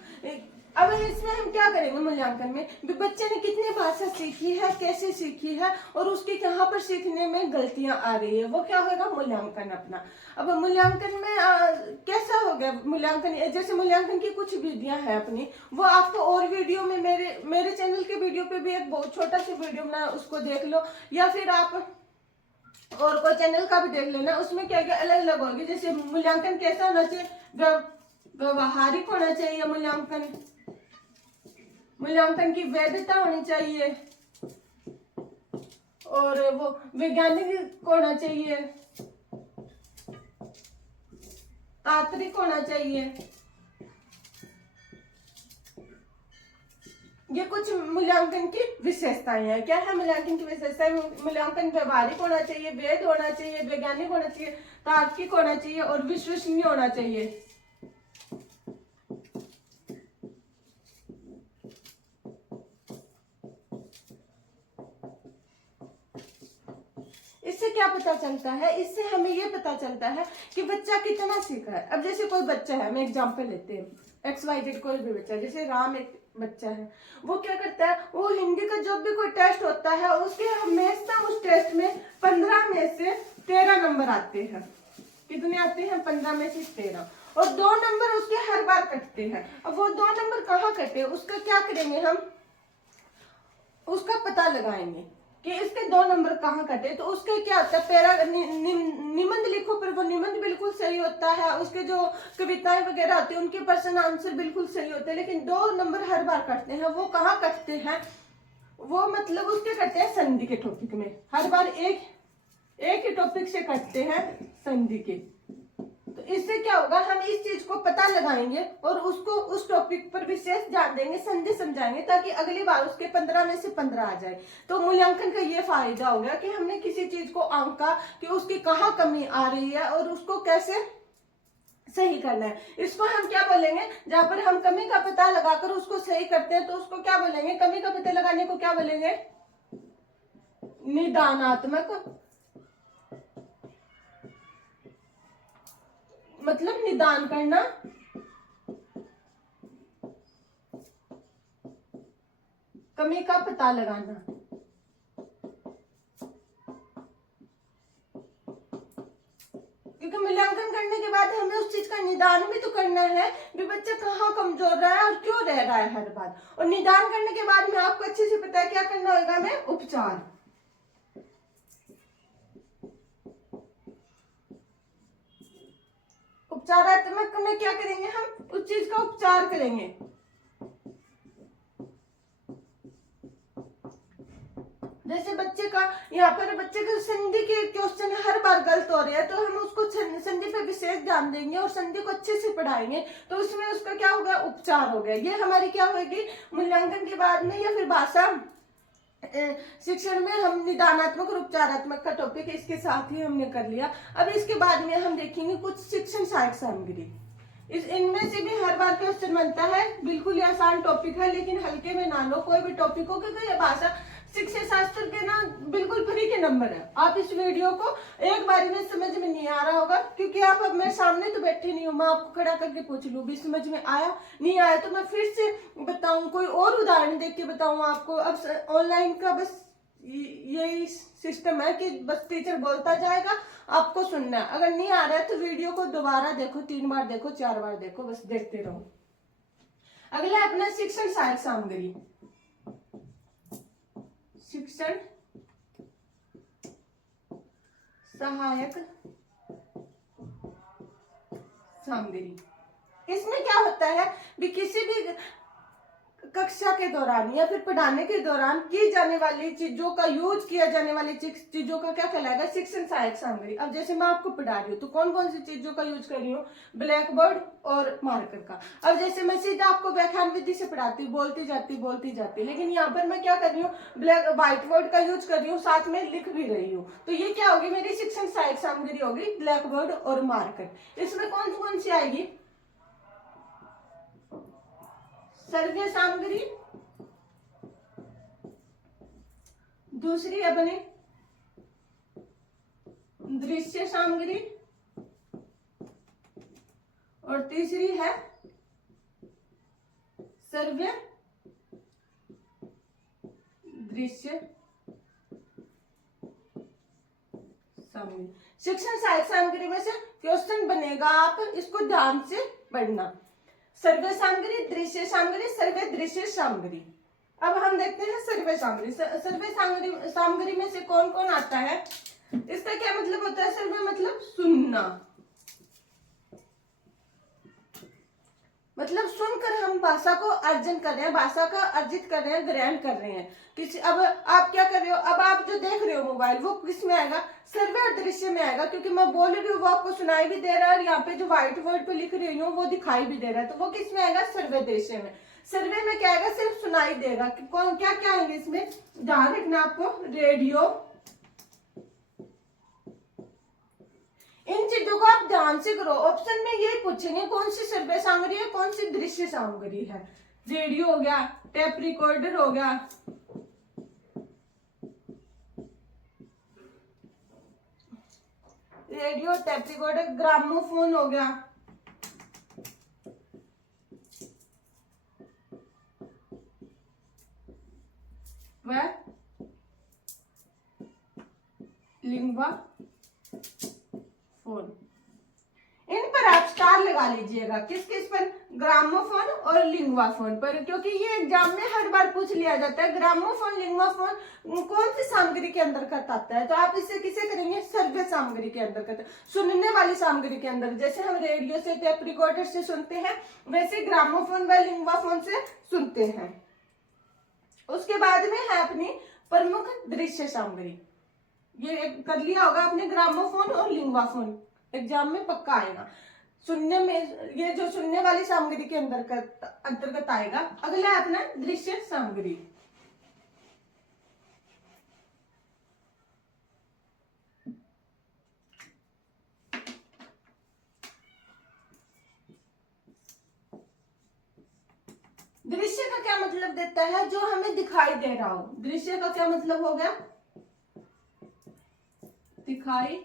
अब इसमें हम क्या करेंगे मूल्यांकन में? बच्चे ने कितनी भाषा सीखी है, कैसे सीखी है, और उसकी कहाँ पर सीखने में गलतियां आ रही है, वो क्या होगा? मूल्यांकन अपना। अब मूल्यांकन में कैसा हो गया मूल्यांकन? जैसे मूल्यांकन की कुछ विधियां हैं अपनी, वो आपको और वीडियो में मेरे चैनल के वीडियो पे भी एक बहुत छोटा सा वीडियो बना, उसको देख लो, या फिर आप और कोई चैनल का भी देख लेना। उसमें क्या क्या अलग अलग होगी। जैसे मूल्यांकन कैसा होना चाहिए? व्यवहारिक होना चाहिए मूल्यांकन, मूल्यांकन की वैधता होनी चाहिए, और वो वैज्ञानिक होना चाहिए, तात्विक होना चाहिए। ये कुछ मूल्यांकन की विशेषताएं हैं। क्या है मूल्यांकन की विशेषताएं? मूल्यांकन व्यवहारिक होना चाहिए, वैध होना चाहिए, वैज्ञानिक होना चाहिए, तार्किक होना चाहिए, और विश्वसनीय होना चाहिए। इससे क्या पता चलता है? इससे हमें ये पता चलता है कि बच्चा कितना सीखा है। अब जैसे कोई बच्चा है, हम एग्जाम्पल लेते हैं, XYZ कोई भी बच्चा, जैसे राम एक बच्चा है, वो क्या करता है? वो हिंदी का जब भी कोई टेस्ट होता है उसके हमेशा उस टेस्ट में 15 में से 13 नंबर आते हैं। कितने आते हैं? 15 में से 13, और 2 नंबर उसके हर बार कटते हैं। अब वो 2 नंबर कहाँ कटे? उसका क्या करेंगे हम? उसका पता लगाएंगे कि इसके 2 नंबर कहाँ कटे। तो उसके क्या होता है? निबंध लिखो, पर वो निबंध बिल्कुल सही होता है, उसके जो कविताएं वगैरह होती है उनके प्रश्न आंसर बिल्कुल सही होते हैं, लेकिन 2 नंबर हर बार कटते हैं। वो कहाँ कटते हैं? वो मतलब उसके कटते हैं संधि के टॉपिक में। हर बार एक ही टॉपिक से कटते हैं, संधि के। तो इससे क्या होगा? हम इस चीज को पता लगाएंगे और उसको उस टॉपिक पर विशेष ध्यान देंगे, संधि समझाएंगे, ताकि अगली बार उसके 15 में से 15 आ जाए। तो मूल्यांकन का ये फायदा हो गया कि हमने किसी चीज को आंका कि उसकी कहाँ कमी आ रही है और उसको कैसे सही करना है। इसको हम क्या बोलेंगे? जहां पर हम कमी का पता लगाकर उसको सही करते हैं तो उसको क्या बोलेंगे? कमी का पता लगाने को क्या बोलेंगे? निदानात्मक, मतलब निदान करना, कमी का पता लगाना। क्योंकि मूल्यांकन करने के बाद हमें उस चीज का निदान भी तो करना है कि बच्चा कहाँ कमजोर रहा है और क्यों रह रहा है हर बार। और निदान करने के बाद में आपको अच्छे से पता है क्या करना होगा? हमें उपचार। उपचारात्मक में क्या करेंगे? हम उस चीज का उपचार करेंगे। जैसे बच्चे का यहाँ पर बच्चे का संधि के क्वेश्चन हर बार गलत हो रहे हैं, तो हम उसको संधि पे विशेष ध्यान देंगे और संधि को अच्छे से पढ़ाएंगे, तो उसमें उसका क्या होगा? उपचार हो गया। ये हमारी क्या होगी? मूल्यांकन के बाद में या फिर भाषा शिक्षण में हम निदानात्मक और उपचारात्मक का टॉपिक इसके साथ ही हमने कर लिया। अब इसके बाद में हम देखेंगे कुछ शिक्षण सहायक सामग्री। इनमें से भी हर बार क्वेश्चन बनता है, बिल्कुल ही आसान टॉपिक है, लेकिन हल्के में ना लो कोई भी टॉपिक हो, क्योंकि ये भाषा शिक्षा शास्त्र के ना बिल्कुल फ्री के नंबर है। आप इस वीडियो को एक बारी में समझ में नहीं आ रहा होगा, क्योंकि आप अब मेरे सामने तो बैठे नहीं हो, मैं आपको खड़ा करके पूछ लूं भी समझ में आया नहीं आया तो मैं फिर से बताऊं, कोई और उदाहरण देख के बताऊं आपको। अब ऑनलाइन का बस यही सिस्टम है कि बस टीचर बोलता जाएगा, आपको सुनना है। अगर नहीं आ रहा है तो वीडियो को दोबारा देखो, 3 बार देखो, 4 बार देखो, बस देखते रहो। अगला अपना शिक्षण सहायक सामग्री। शिक्षण सहायक सामग्री, इसमें क्या होता है भी किसी भी कक्षा के दौरान या फिर पढ़ाने के दौरान की जाने वाली चीजों का, यूज किया जाने वाली चीजों का क्या कहलाएगा, शिक्षण सहायक सामग्री। अब जैसे मैं आपको पढ़ा रही हूँ तो कौन कौन सी चीजों का यूज कर रही हूँ, ब्लैक बोर्ड और मार्कर का। अब जैसे मैं सीधा आपको व्याख्यान विधि से पढ़ाती हूँ, बोलती जाती, लेकिन यहाँ पर मैं क्या कर रही हूँ, व्हाइट बोर्ड का यूज कर रही हूँ, साथ में लिख भी रही हूँ। तो ये क्या होगी, मेरी शिक्षण सहायक सामग्री होगी, ब्लैक बोर्ड और मार्कर। इसमें कौन सी आएगी, सर्वे सामग्री, दूसरी अपने दृश्य सामग्री, और तीसरी है सर्वे दृश्य सामग्री। शिक्षण सहायक सामग्री में से क्वेश्चन बनेगा, आप इसको ध्यान से पढ़ना। सर्वे सामग्री, दृश्य सामग्री, सर्वे दृश्य सामग्री। अब हम देखते हैं सर्वे सामग्री। सर्वे सामग्री में से कौन कौन आता है, इसका क्या मतलब होता है, सर्वे मतलब सुनना, मतलब सुनकर हम भाषा को अर्जन कर रहे हैं, भाषा का अर्जित कर रहे हैं, ग्रहण कर रहे हैं किसी। अब आप क्या कर रहे हो, अब आप जो देख रहे हो मोबाइल, वो किस में आएगा, सर्वे और दृश्य में आएगा, क्योंकि मैं बोल रही हूँ वो आपको सुनाई भी दे रहा है और यहाँ पे जो व्हाइट बोर्ड पे लिख रही हूँ वो दिखाई भी दे रहा है, तो वो किस में आएगा, सर्वे दृश्य में। सर्वे में क्या आएगा, सिर्फ सुनाई देगा कि कौन क्या क्या आएंगे इसमें, ध्यान रखना आपको, रेडियो, इन चीजों को आप ध्यान से करो। ऑप्शन में ये पूछेंगे कौन सी सर्वे सामग्री है, कौन सी दृश्य सामग्री है। रेडियो हो गया, टेप रिकॉर्डर हो गया, रेडियो, टेप रिकॉर्डर, ग्रामोफोन हो गया, वह लिंगवा फोन। इन पर आप स्टार लगा लीजिएगा, किस किस पर, ग्रामोफोन और लिंगवा फोन पर, क्योंकि ये एग्जाम में हर बार पूछ लिया जाता है ग्रामोफोन लिंगवा फोन कौन सी सामग्री के अंतर्गत आता है। तो आप इसे किसे करेंगे, सर्वे सामग्री के अंतर्गत, सुनने वाली सामग्री के अंदर। जैसे हम रेडियो से, टेप रिकॉर्डर से सुनते हैं, वैसे ग्रामोफोन व लिंगवा फोन से सुनते हैं। उसके बाद में है अपनी प्रमुख दृश्य सामग्री, ये कर लिया होगा आपने, ग्रामोफोन और लिंगवा फोन एग्जाम में पक्का आएगा। सुनने में, ये जो सुनने वाली सामग्री के अंतर्गत आएगा। अगला है अपना दृश्य सामग्री। दृश्य का क्या मतलब देता है, जो हमें दिखाई दे रहा हो। दृश्य का क्या मतलब हो गया, दिखाई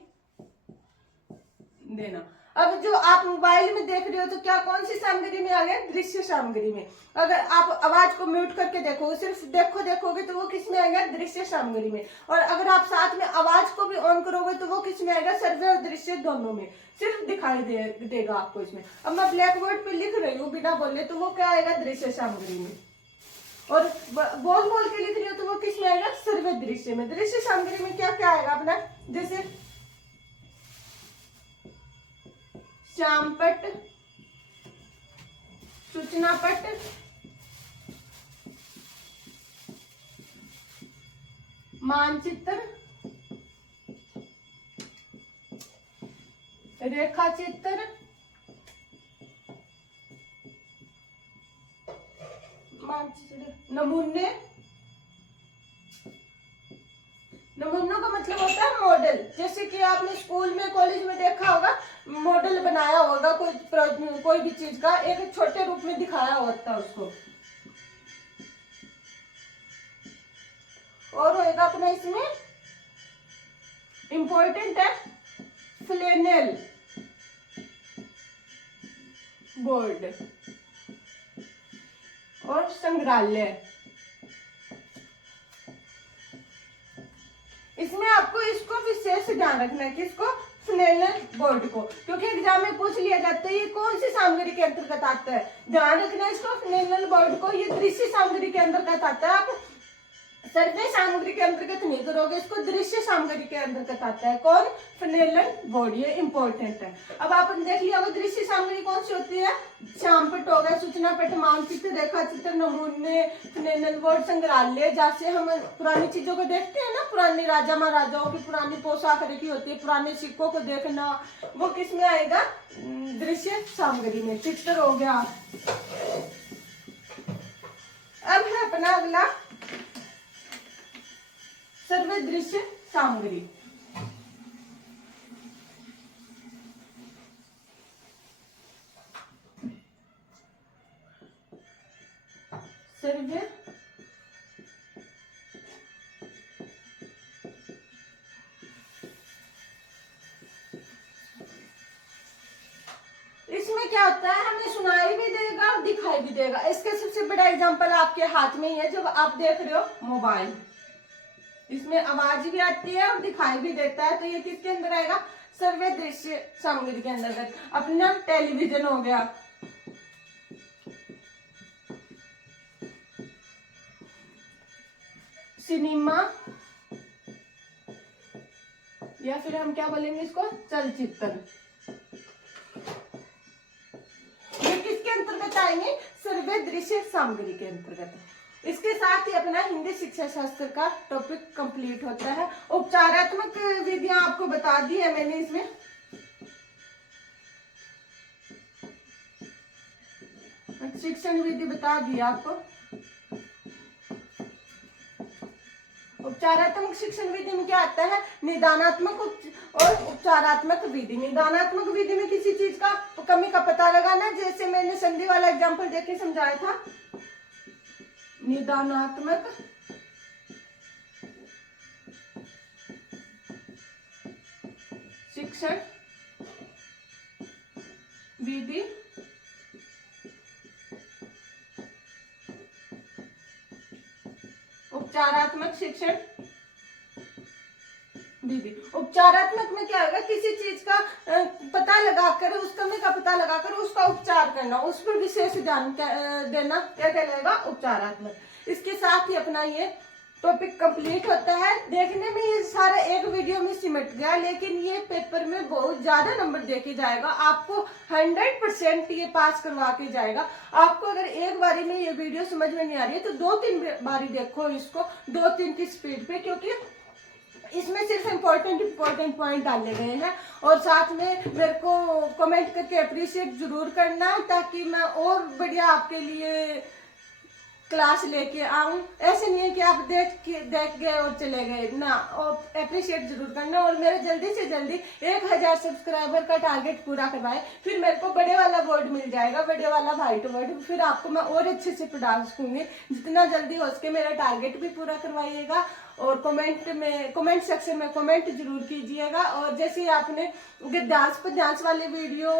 देना। अब जो आप मोबाइल में देख रहे हो तो क्या कौन सी सामग्री में आ गया, दृश्य सामग्री में। अगर आप आवाज को म्यूट करके देखोगे, सिर्फ देखोगे तो वो किस में आएगा, दृश्य सामग्री में। और अगर आप साथ में आवाज को भी ऑन करोगे तो वो किस में आएगा, सर्वे और दृश्य दोनों में, सिर्फ दिखाई देगा आपको इसमें। अब मैं ब्लैक बोर्ड पे लिख रही हूँ बिना बोले, तो वो क्या आएगा, दृश्य सामग्री में। और बोल के लिख रही हूँ तो वो किस में आएगा, सर्वे दृश्य में। दृश्य सामग्री में क्या क्या आएगा अपना, जैसे श्याम पट, सूचना पट, मानचित्र, रेखा चित्र, मानचित्र, नमूने, मॉडल, जैसे कि आपने स्कूल में कॉलेज में देखा होगा, मॉडल बनाया होगा कोई भी चीज का, एक छोटे रूप में दिखाया होता है उसको। और होएगा अपना इसमें इंपॉर्टेंट है फ्लेनेल बोर्ड और संग्रहालय। इसमें आपको इसको विशेष ध्यान रखना है, किसको? फ्लेनेल बोर्ड को, क्योंकि एग्जाम में पूछ लिया जाता है ये कौन सी सामग्री के अंतर्गत आता है। ध्यान रखना है इसको, फ्लेनेल बोर्ड को, ये दृश्य सामग्री के अंतर्गत आता है। आप सर्वे सामग्री के अंतर्गत नहीं करोगे, इसको दृश्य सामग्री के अंतर्गत आता है। कौन? फ्लेनेल बोर्ड, ये इंपॉर्टेंट है। अब आपने देख लिया होगा दृश्य सामग्री कौन सी होती है? श्यामपट्ट हो गया, सूचना पट्ट, मानचित्र, रेखा चित्र, नमूने, फ्लेनेल बोर्ड, संग्रहालय, जैसे हम पुरानी चीजों को देखते हैं ना, पुराने राजा महाराजाओं की पुरानी पोशाक रखी होती है, पुराने सिक्कों को देखना, वो किस में आएगा? दृश्य सामग्री में। चित्र हो गया। अब है अपना अगला सर्वे दृश्य सामग्री। सर्वे इसमें क्या होता है? हमें सुनाई भी देगा और दिखाई भी देगा। इसका सबसे बड़ा एग्जांपल आपके हाथ में ही है, जब आप देख रहे हो मोबाइल, इसमें आवाज भी आती है और दिखाई भी देता है, तो ये किसके अंदर आएगा? सर्वे दृश्य सामग्री के अंदर। अपना टेलीविजन हो गया, सिनेमा, या फिर हम क्या बोलेंगे इसको? चलचित्र। ये किसके अंतर्गत आएंगे? सर्वे दृश्य सामग्री के अंतर्गत। इसके साथ ही अपना हिंदी शिक्षा शास्त्र का टॉपिक कंप्लीट होता है। उपचारात्मक विधियां आपको बता दी है मैंने इसमें। शिक्षण विधि बता दी आपको। उपचारात्मक शिक्षण विधि में क्या आता है? निदानात्मक और उपचारात्मक विधि। निदानात्मक विधि में किसी चीज का कमी का पता लगाना, जैसे मैंने संधि वाला एग्जांपल देके समझाया था। निदानात्मक शिक्षण विधि उपचारात्मक शिक्षण विधि। उपचारात्मक में क्या होगा? किसी चीज का पता लगाकर, उस कमी का पता लगाकर उसका उपचार करना, उस पर विशेष ध्यान देना, क्या कहलाएगा? उपचारात्मक। इसके साथ ही अपना ये टॉपिक कंप्लीट होता है। देखने में ये सारा एक वीडियो में सिमट गया, लेकिन ये पेपर में बहुत ज्यादा नंबर देके जाएगा। आपको 100% ये पास करवा के जाएगा। आपको अगर एक बारी में ये वीडियो समझ में नहीं आ रही है तो 2-3 बारी देखो इसको, 2-3 की स्पीड पे, क्योंकि इसमें सिर्फ इम्पोर्टेंट पॉइंट डाले गए हैं। और साथ में मेरे को कमेंट करके अप्रिशिएट जरूर करना, ताकि मैं और बढ़िया आपके लिए क्लास लेके आऊं। ऐसे नहीं है कि आप देख गए और चले गए ना, और अप्रिशिएट जरूर करना। और मेरे जल्दी से जल्दी 1000 सब्सक्राइबर का टारगेट पूरा करवाए, फिर मेरे को बड़े वाला बोर्ड मिल जाएगा, बड़े वाला व्हाइट बोर्ड। फिर आपको मैं और अच्छे से पढ़ा सकूंगी। जितना जल्दी हो सके मेरा टारगेट भी पूरा करवाइएगा। और कमेंट सेक्शन में कमेंट जरूर कीजिएगा। और जैसे आपने गद्यांश पद्यांश वाले वीडियो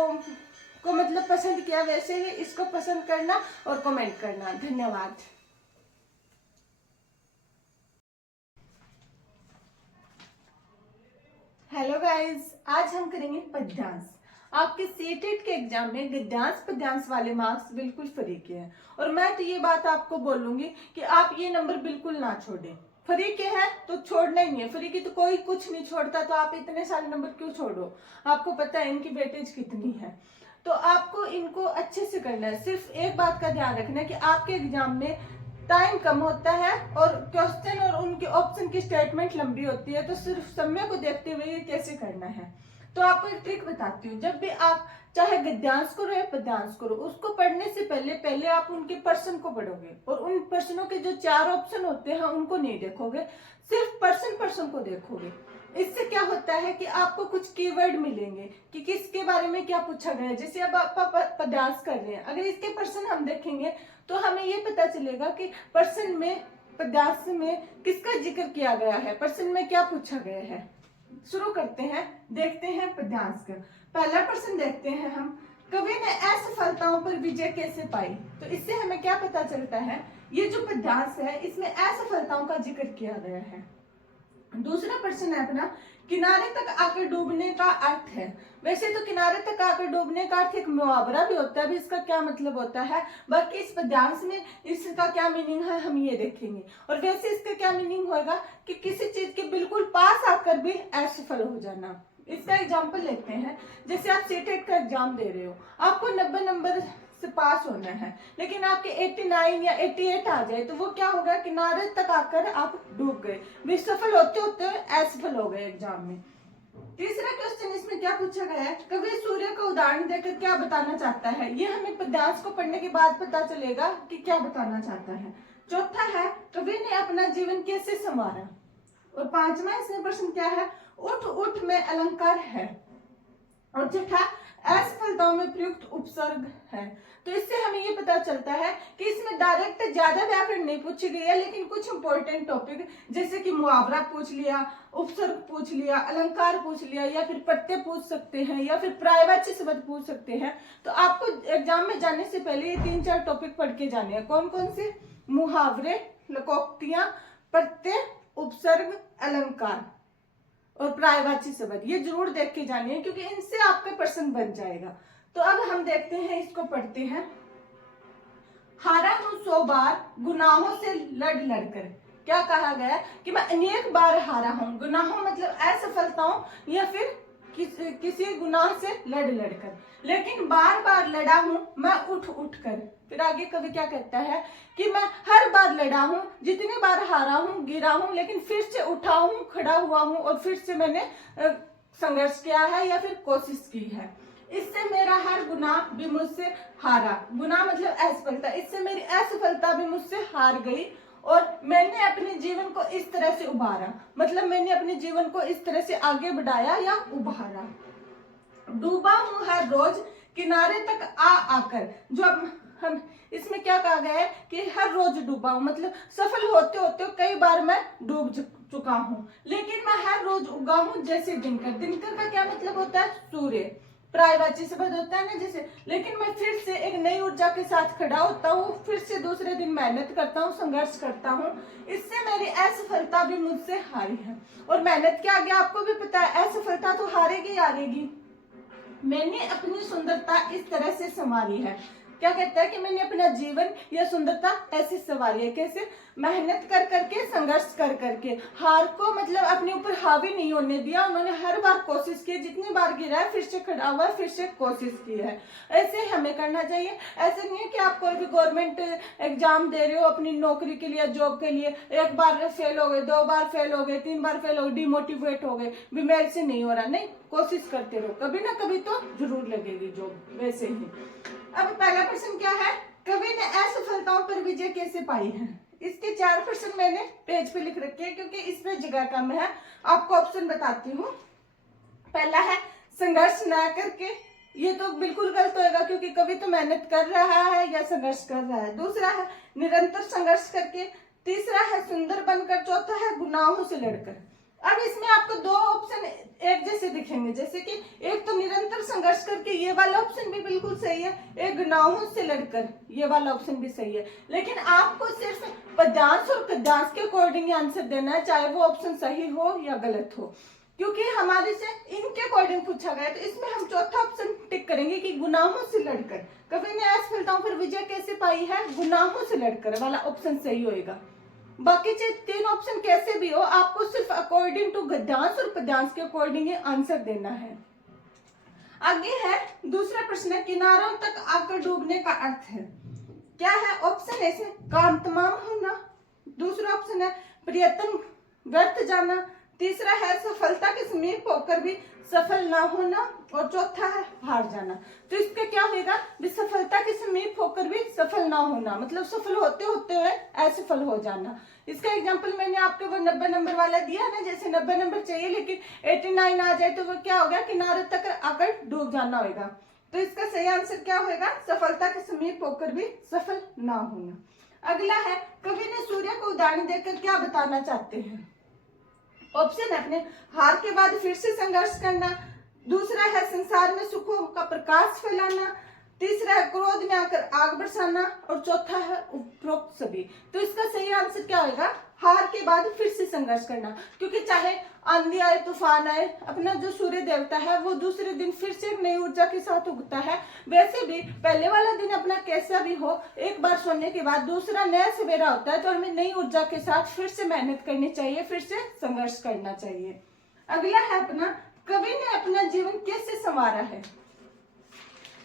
को मतलब पसंद किया, वैसे ही इसको पसंद करना और कमेंट करना। धन्यवाद। हेलो गाइस, आज हम करेंगे पद्यांश। आपके सीटेट के एग्जाम में गद्यांश पद्यांश वाले मार्क्स बिल्कुल फ्री के हैं। और मैं तो ये बात आपको बोलूंगी कि आप ये नंबर बिल्कुल ना छोड़ें। फ्री के है तो छोड़ना ही है, फ्री की तो कोई कुछ नहीं छोड़ता, तो आप इतने सारे नंबर क्यों छोड़ो? आपको पता है इनकी वेटेज कितनी है, तो आपको इनको अच्छे से करना है। सिर्फ एक बात का ध्यान रखना है कि आपके एग्जाम में टाइम कम होता है और क्वेश्चन और उनके ऑप्शन की स्टेटमेंट लंबी होती है, तो सिर्फ समय को देखते हुए ये कैसे करना है। तो आपको एक ट्रिक बताती हूँ। जब भी आप चाहे गद्यांश करो या पद्यांश करो, उसको पढ़ने से पहले आप उनके प्रश्न को पढ़ोगे, और उन प्रश्नों के जो 4 ऑप्शन होते हैं उनको नहीं देखोगे, सिर्फ प्रश्न को देखोगे। इससे क्या होता होता है कि आपको कुछ कीवर्ड मिलेंगे कि किसके बारे में क्या पूछा गया है। जैसे अब आप पद्यांश कर रहे हैं, अगर इसके पर्सन हम देखेंगे तो हमें ये पता चलेगा कि पर्सन में, पद्यांश में किसका जिक्र किया गया है, पर्सन में क्या पूछा गया है। शुरू करते हैं, देखते हैं पद्यांश का। पहला प्रश्न देखते हैं हम, कवि ने असफलताओं पर विजय कैसे पाई। तो इससे हमें क्या पता चलता है, ये जो पद्यांश है इसमें असफलताओं का जिक्र किया गया है। दूसरा प्रश्न है अपना, किनारे तक आकर डूबने का अर्थ है। वैसे तो किनारे तक आकर डूबने का अर्थ एक मुहावरा भी होता है, अभी इसका क्या मतलब होता है, बाकी इस पद्यांश में इसका क्या मीनिंग है हम ये देखेंगे। और वैसे इसका क्या मीनिंग होगा कि किसी चीज के बिल्कुल पास आकर भी असफल हो जाना। इसका एग्जाम्पल लेते हैं, जैसे आप सीटेट का एग्जाम दे रहे हो, आपको 90 नंबर से पास होना है, लेकिन आपके 89 या 88 आ जाए तो वो क्या होगा, किनारे तक आकर आप डूब गए, विसफल होते होते असफल हो गए एग्जाम में। तीसरा क्वेश्चन इसमें क्या पूछा गया है, कवि सूर्य का उदाहरण देकर क्या बताना चाहता है। ये हमें पद्यांश को पढ़ने के बाद पता चलेगा कि क्या बताना चाहता है। चौथा है, कवि ने अपना जीवन कैसे संवारा। और पांचवा इसमें प्रश्न क्या है, उठ उठ में अलंकार है। और छठा, असफलताओं में प्रयुक्त उपसर्ग है। तो इससे हमें ये पता चलता है कि इसमें डायरेक्ट ज्यादा व्याकरण नहीं पूछी गई है, लेकिन कुछ इंपॉर्टेंट टॉपिक जैसे कि मुहावरा पूछ लिया, उपसर्ग पूछ लिया, अलंकार पूछ लिया, या फिर प्रत्यय पूछ सकते हैं, या फिर पर्यायवाची शब्द पूछ सकते हैं। तो आपको एग्जाम में जाने से पहले ये 3-4 टॉपिक पढ़ के जाने हैं। कौन कौन से, मुहावरे, लोकोक्तियां, प्रत्यय, उपसर्ग, अलंकार और पर्यायवाची शब्द, ये जरूर देख के जानिए क्योंकि इनसे आपका प्रश्न बन जाएगा। तो अब हम देखते हैं, इसको पढ़ते हैं। हारा हूं 100 बार गुनाहों से लड़ लड़कर। क्या कहा गया कि मैं अनेक बार हारा हूं, गुनाहों मतलब असफलताओं या फिर किसी गुनाह से लड़ लड़कर, लेकिन बार बार लड़ा हूं मैं उठ उठ कर। फिर आगे कवि क्या कहता है कि मैं हर बार लड़ा हूं, जितनी बार हारा हूं, गिरा हूं, लेकिन फिर से उठा हूं, खड़ा हुआ हूं और फिर से मैंने संघर्ष किया है या फिर कोशिश की है। इससे मेरा हर गुनाह भी मुझसे हारा, गुनाह मतलब असफलता, इससे मेरी असफलता भी मुझसे हार गई और मैंने अपने जीवन को इस तरह से उभारा, मतलब मैंने अपने जीवन को इस तरह से आगे बढ़ाया या उभारा। डूबा हूं हर रोज किनारे तक आ आकर। जो हम इसमें क्या कहा गया है कि हर रोज डूबा हूं, मतलब सफल होते होते कई बार मैं डूब चुका हूं, लेकिन मैं हर रोज उगा हूं जैसे दिनकर। दिनकर का क्या मतलब होता है, सूर्य, पर्यायवाची शब्द होता है ना जैसे। लेकिन मैं फिर से एक नई ऊर्जा के साथ खड़ा होता हूँ, फिर से दूसरे दिन मेहनत करता हूँ, संघर्ष करता हूँ, इससे मेरी असफलता भी मुझसे हारी है। और मेहनत के आगे आपको भी पता है असफलता तो हारेगी हारेगी। मैंने अपनी सुंदरता इस तरह से संवारी है। क्या कहता है कि मैंने अपना जीवन या सुंदरता ऐसे संवारी है, कैसे, मेहनत कर करके, संघर्ष कर करके, हार को मतलब अपने ऊपर हावी नहीं होने दिया। उन्होंने हर बार कोशिश की, जितनी बार गिरा है फिर से खड़ा हुआ, फिर से कोशिश की है। ऐसे हमें करना चाहिए। ऐसे नहीं है कि आप कोई भी गवर्नमेंट एग्जाम दे रहे हो अपनी नौकरी के लिए, जॉब के लिए, एक बार फेल हो गए, 2 बार फेल हो गए, 3 बार फेल हो गए, डिमोटिवेट हो गए, भी मेरे से नहीं हो रहा। नहीं, कोशिश करते रहो, कभी ना कभी तो जरूर लगेगी जॉब। वैसे ही अब पहला प्रश्न क्या है, कवि ने असफलताओं पर विजय कैसे पाई है। इसके 4 प्रश्न मैंने पेज पे लिख रखे हैं क्योंकि इसमें जगह कम है। आपको ऑप्शन बताती हूँ। पहला है संघर्ष न करके, ये तो बिल्कुल गलत होगा क्योंकि कवि तो मेहनत कर रहा है या संघर्ष कर रहा है। दूसरा है निरंतर संघर्ष करके। तीसरा है सुंदर बनकर। चौथा है गुनाहों से लड़कर। अब इसमें आपको 2 ऑप्शन एक जैसे दिखेंगे, जैसे कि एक तो निरंतर संघर्ष करके, ये वाला ऑप्शन भी बिल्कुल सही है, एक गुनाहों से लड़कर, ये वाला ऑप्शन भी सही है। लेकिन आपको सिर्फ पद्यांश और गद्यांश के अकॉर्डिंग आंसर देना है, चाहे वो ऑप्शन सही हो या गलत हो, क्योंकि हमारे से इनके अकॉर्डिंग पूछा गया है। तो इसमें हम चौथा ऑप्शन टिक करेंगे कि गुनाहों से लड़कर। कवि ने असफलताओं पर विजय कैसे पाई है, गुनाहों से लड़कर वाला ऑप्शन सही होएगा। बाकी 3 ऑप्शन कैसे भी हो, आपको सिर्फ अकॉर्डिंग टू गद्यांश और पद्यांश के अकॉर्डिंग आंसर देना है। आगे है दूसरा प्रश्न, किनारों तक आकर डूबने का अर्थ है क्या है। ऑप्शन है इसमें काम तमाम होना। दूसरा ऑप्शन है प्रयत्न व्यर्थ जाना। तीसरा है सफलता के समीप होकर होकर भी सफल ना होना, और चौथा है हार जाना। तो इसका क्या होगा, विसफलता के समीप होकर भी सफल ना होना, मतलब सफल होते होते हुए असफल हो जाना। इसका एग्जांपल मैंने आपको वो 90 नंबर वाला दिया ना, जैसे 90 नंबर चाहिए लेकिन 89 आ जाए तो वो क्या होगा, किनारे तक आकर डूब जाना होगा। तो इसका सही आंसर क्या होगा, सफलता के समीप होकर भी सफल ना होना। अगला है, कवि ने सूर्य को उदाहरण देकर क्या बताना चाहते हैं। ऑप्शन है अपने हार के बाद फिर से संघर्ष करना, दूसरा है संसार में सुखों का प्रकाश फैलाना, तीसरा है क्रोध में आकर आग बरसाना, और चौथा है उपरोक्त सभी। तो इसका सही आंसर क्या होगा, हार के बाद फिर से संघर्ष करना, क्योंकि चाहे आंधी आए तूफान आए, अपना जो सूर्य देवता है वो दूसरे दिन फिर से एक नई ऊर्जा के साथ उगता है। वैसे भी पहले वाला दिन अपना कैसा भी हो, एक बार सोने के बाद दूसरा नया सवेरा होता है, तो हमें नई ऊर्जा के साथ फिर से मेहनत करनी चाहिए, फिर से संघर्ष करना चाहिए। अगला है अपना, कवि ने अपना जीवन कैसे संवारा है।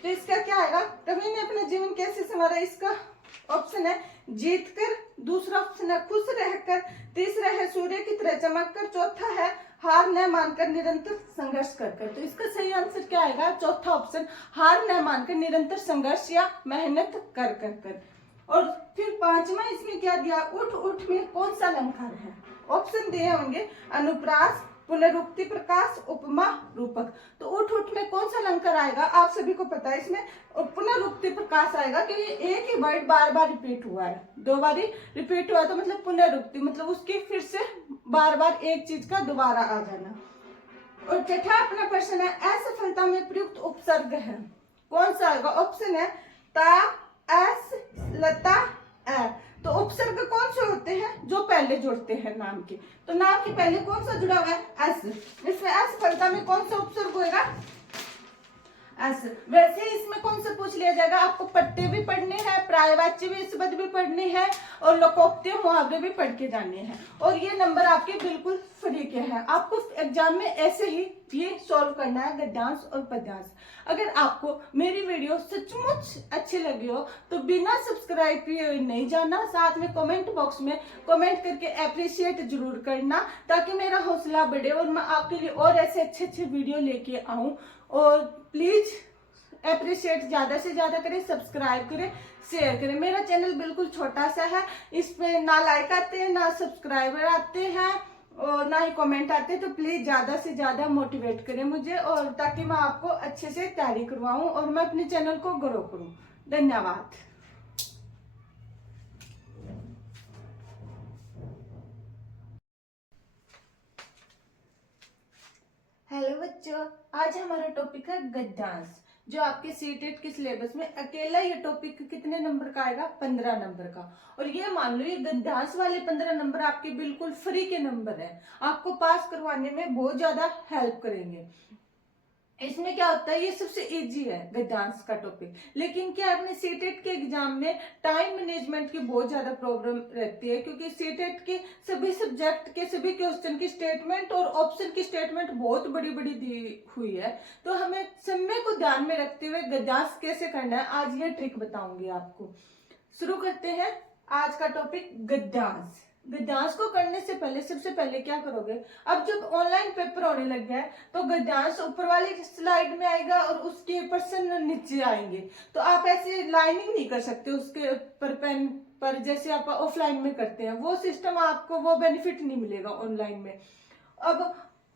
तो इसका क्या आएगा, कवि ने अपना जीवन कैसे संवारा, इसका ऑप्शन है जीतकर, दूसरा ऑप्शन है खुश रहकर, तीसरा है सूर्य की तरह चमककर, चौथा है हार न मानकर निरंतर संघर्ष कर कर। तो इसका सही आंसर क्या आएगा, चौथा ऑप्शन, हार न मानकर निरंतर संघर्ष या मेहनत कर कर कर। और फिर पांचवा इसमें क्या दिया, उठ उठ में कौन सा अलंकार है। ऑप्शन दिए होंगे अनुप्रास, पुनरुक्ति, प्रकाश, उपमा, रूपक। तो उठ उठ में कौन सा अलंकार आएगा, आप सभी को पता है, इसमें पुनरुक्ति प्रकाश आएगा, क्योंकि एक ही वर्ड बार बार रिपीट हुआ है, 2 बार रिपीट हुआ, तो मतलब पुनरुक्ति मतलब उसकी फिर से बार बार एक चीज का दोबारा आ जाना। और छठा अपना प्रश्न है, असफलता में प्रयुक्त उपसर्ग है, कौन सा आएगा। ऑप्शन है ता, एस, लता, ए। तो उपसर्ग कौन से होते हैं, जो पहले जुड़ते हैं नाम के। तो नाम के पहले कौन सा जुड़ा हुआ है, एस। इसमें असफलता में कौन सा उपसर्ग होगा, एस। वैसे इसमें कौन सा पूछ लिया जाएगा, आपको पट्टे भी पढ़ने हैं, प्रायवाच्य भी इसबद भी पढ़ने हैं, और लोकोक्ति मुहावरे भी पढ़ के जाने हैं। और ये नंबर आपके बिल्कुल फ्री के हैं, आपको एग्जाम में ऐसे ही ये सॉल्व करना है, गद्यांश और पद्यांश। अगर आपको मेरी वीडियो सचमुच अच्छी लगी हो तो बिना सब्सक्राइब किए नहीं जाना, साथ में कमेंट बॉक्स में कमेंट करके अप्रिशिएट जरूर करना, ताकि मेरा हौसला बढ़े और मैं आपके लिए और ऐसे अच्छे अच्छे वीडियो लेके आऊं। और प्लीज अप्रिशिएट ज्यादा से ज्यादा करें, सब्सक्राइब करें, शेयर करें। मेरा चैनल बिल्कुल छोटा सा है, इसमें ना लाइक आते हैं, ना सब्सक्राइबर आते हैं, और ना ही कमेंट आते हैं। तो प्लीज ज्यादा से ज्यादा मोटिवेट करें मुझे, और ताकि मैं आपको अच्छे से तैयारी करवाऊं और मैं अपने चैनल को ग्रो करूं। धन्यवाद। हेलो बच्चों, आज हमारा टॉपिक है गद्यांश, जो आपके सीटेट के सिलेबस में अकेला ये टॉपिक कितने नंबर का आएगा, 15 नंबर का। और ये मान लो ये गद्यांश वाले 15 नंबर आपके बिल्कुल फ्री के नंबर है, आपको पास करवाने में बहुत ज्यादा हेल्प करेंगे। इसमें क्या होता है, ये सबसे इजी है गद्यांश का टॉपिक, लेकिन क्या अपने सीटेट के एग्जाम में टाइम मैनेजमेंट की बहुत ज्यादा प्रॉब्लम रहती है, क्योंकि सीटेट के सभी सब्जेक्ट के सभी क्वेश्चन की स्टेटमेंट और ऑप्शन की स्टेटमेंट बहुत बड़ी बड़ी दी हुई है। तो हमें समय को ध्यान में रखते हुए गद्यांश कैसे करना है, आज ये ट्रिक बताऊंगी आपको। शुरू करते हैं आज का टॉपिक, गद्यांश। गद्यांश को करने से पहले सबसे पहले क्या करोगे, अब जब ऑनलाइन पेपर होने लग गया है तो गद्यांश ऊपर वाली स्लाइड में आएगा और उसके प्रश्न नीचे आएंगे। तो आप ऐसे लाइनिंग नहीं कर सकते उसके पर पेन पर, जैसे आप ऑफलाइन में करते हैं, वो सिस्टम आपको वो बेनिफिट नहीं मिलेगा ऑनलाइन में। अब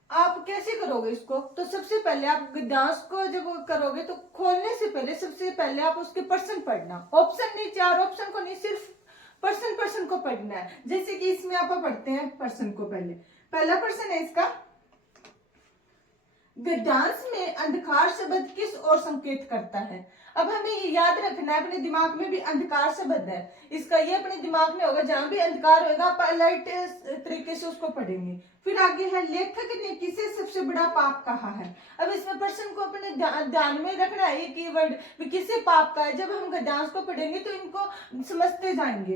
आप कैसे करोगे इसको, तो सबसे पहले आप गद्यांश को जब करोगे तो खोलने से पहले सबसे पहले आप उसके प्रश्न पढ़ना, ऑप्शन नहीं, 4 ऑप्शन को नहीं, सिर्फ पर्सन को पढ़ना है। जैसे कि इसमें आप पढ़ते हैं पर्सन को, पहला प्रश्न है इसका, गद्यांश में अंधकार शब्द किस ओर संकेत करता है। अब हमें ये याद रखना है, अपने दिमाग में भी अंधकार शब्द है, इसका ये अपने दिमाग में होगा, जहां भी अंधकार होगा आप लाइट तरीके से उसको पढ़ेंगे। फिर आगे है, लेखक ने किसे सबसे बड़ा पाप कहा है। अब इसमें प्रश्न को अपने ध्यान में रखना है, ये कीवर्ड किसे पाप का है, जब हम गद्यांश को पढ़ेंगे तो इनको समझते जाएंगे।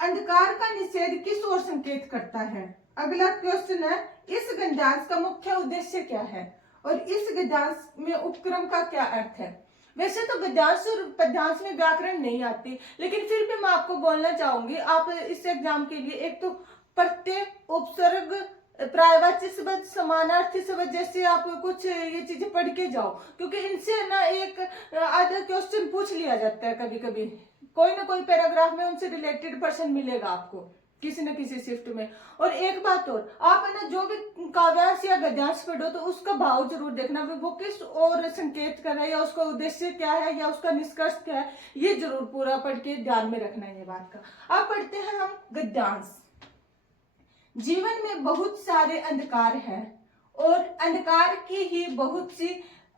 अंधकार का निषेध किस ओर संकेत करता है। अगला क्वेश्चन है, इस गद्यांश का मुख्य उद्देश्य क्या है, और इस गद्यांश में उपक्रम का क्या अर्थ है। वैसे तो गद्यांश और पद्यांश में व्याकरण नहीं आती, लेकिन फिर भी मैं आपको बोलना चाहूंगी, आप इस एग्जाम के लिए एक तो प्रत्यय, उपसर्ग, पर्यायवाची शब्द, समानार्थी शब्द, जैसे आप कुछ ये चीजें पढ़ के जाओ, क्योंकि इनसे ना एक आधा क्वेश्चन पूछ लिया जाता है। कभी कभी कोई ना कोई पैराग्राफ में उनसे रिलेटेड पर्सन मिलेगा आपको किसी न किसी शिफ्ट में। और एक बात और, आप है ना जो भी काव्यांश या गद्यांश पढ़ो तो उसका भाव जरूर देखना, वो किस और संकेत कर रहा है, या उसका उद्देश्य क्या है, या उसका निष्कर्ष क्या है, ये जरूर पूरा पढ़ के ध्यान में रखना है ये बात का। अब पढ़ते हैं हम गद्यांश। जीवन में बहुत सारे अंधकार हैं और अंधकार की ही बहुत सी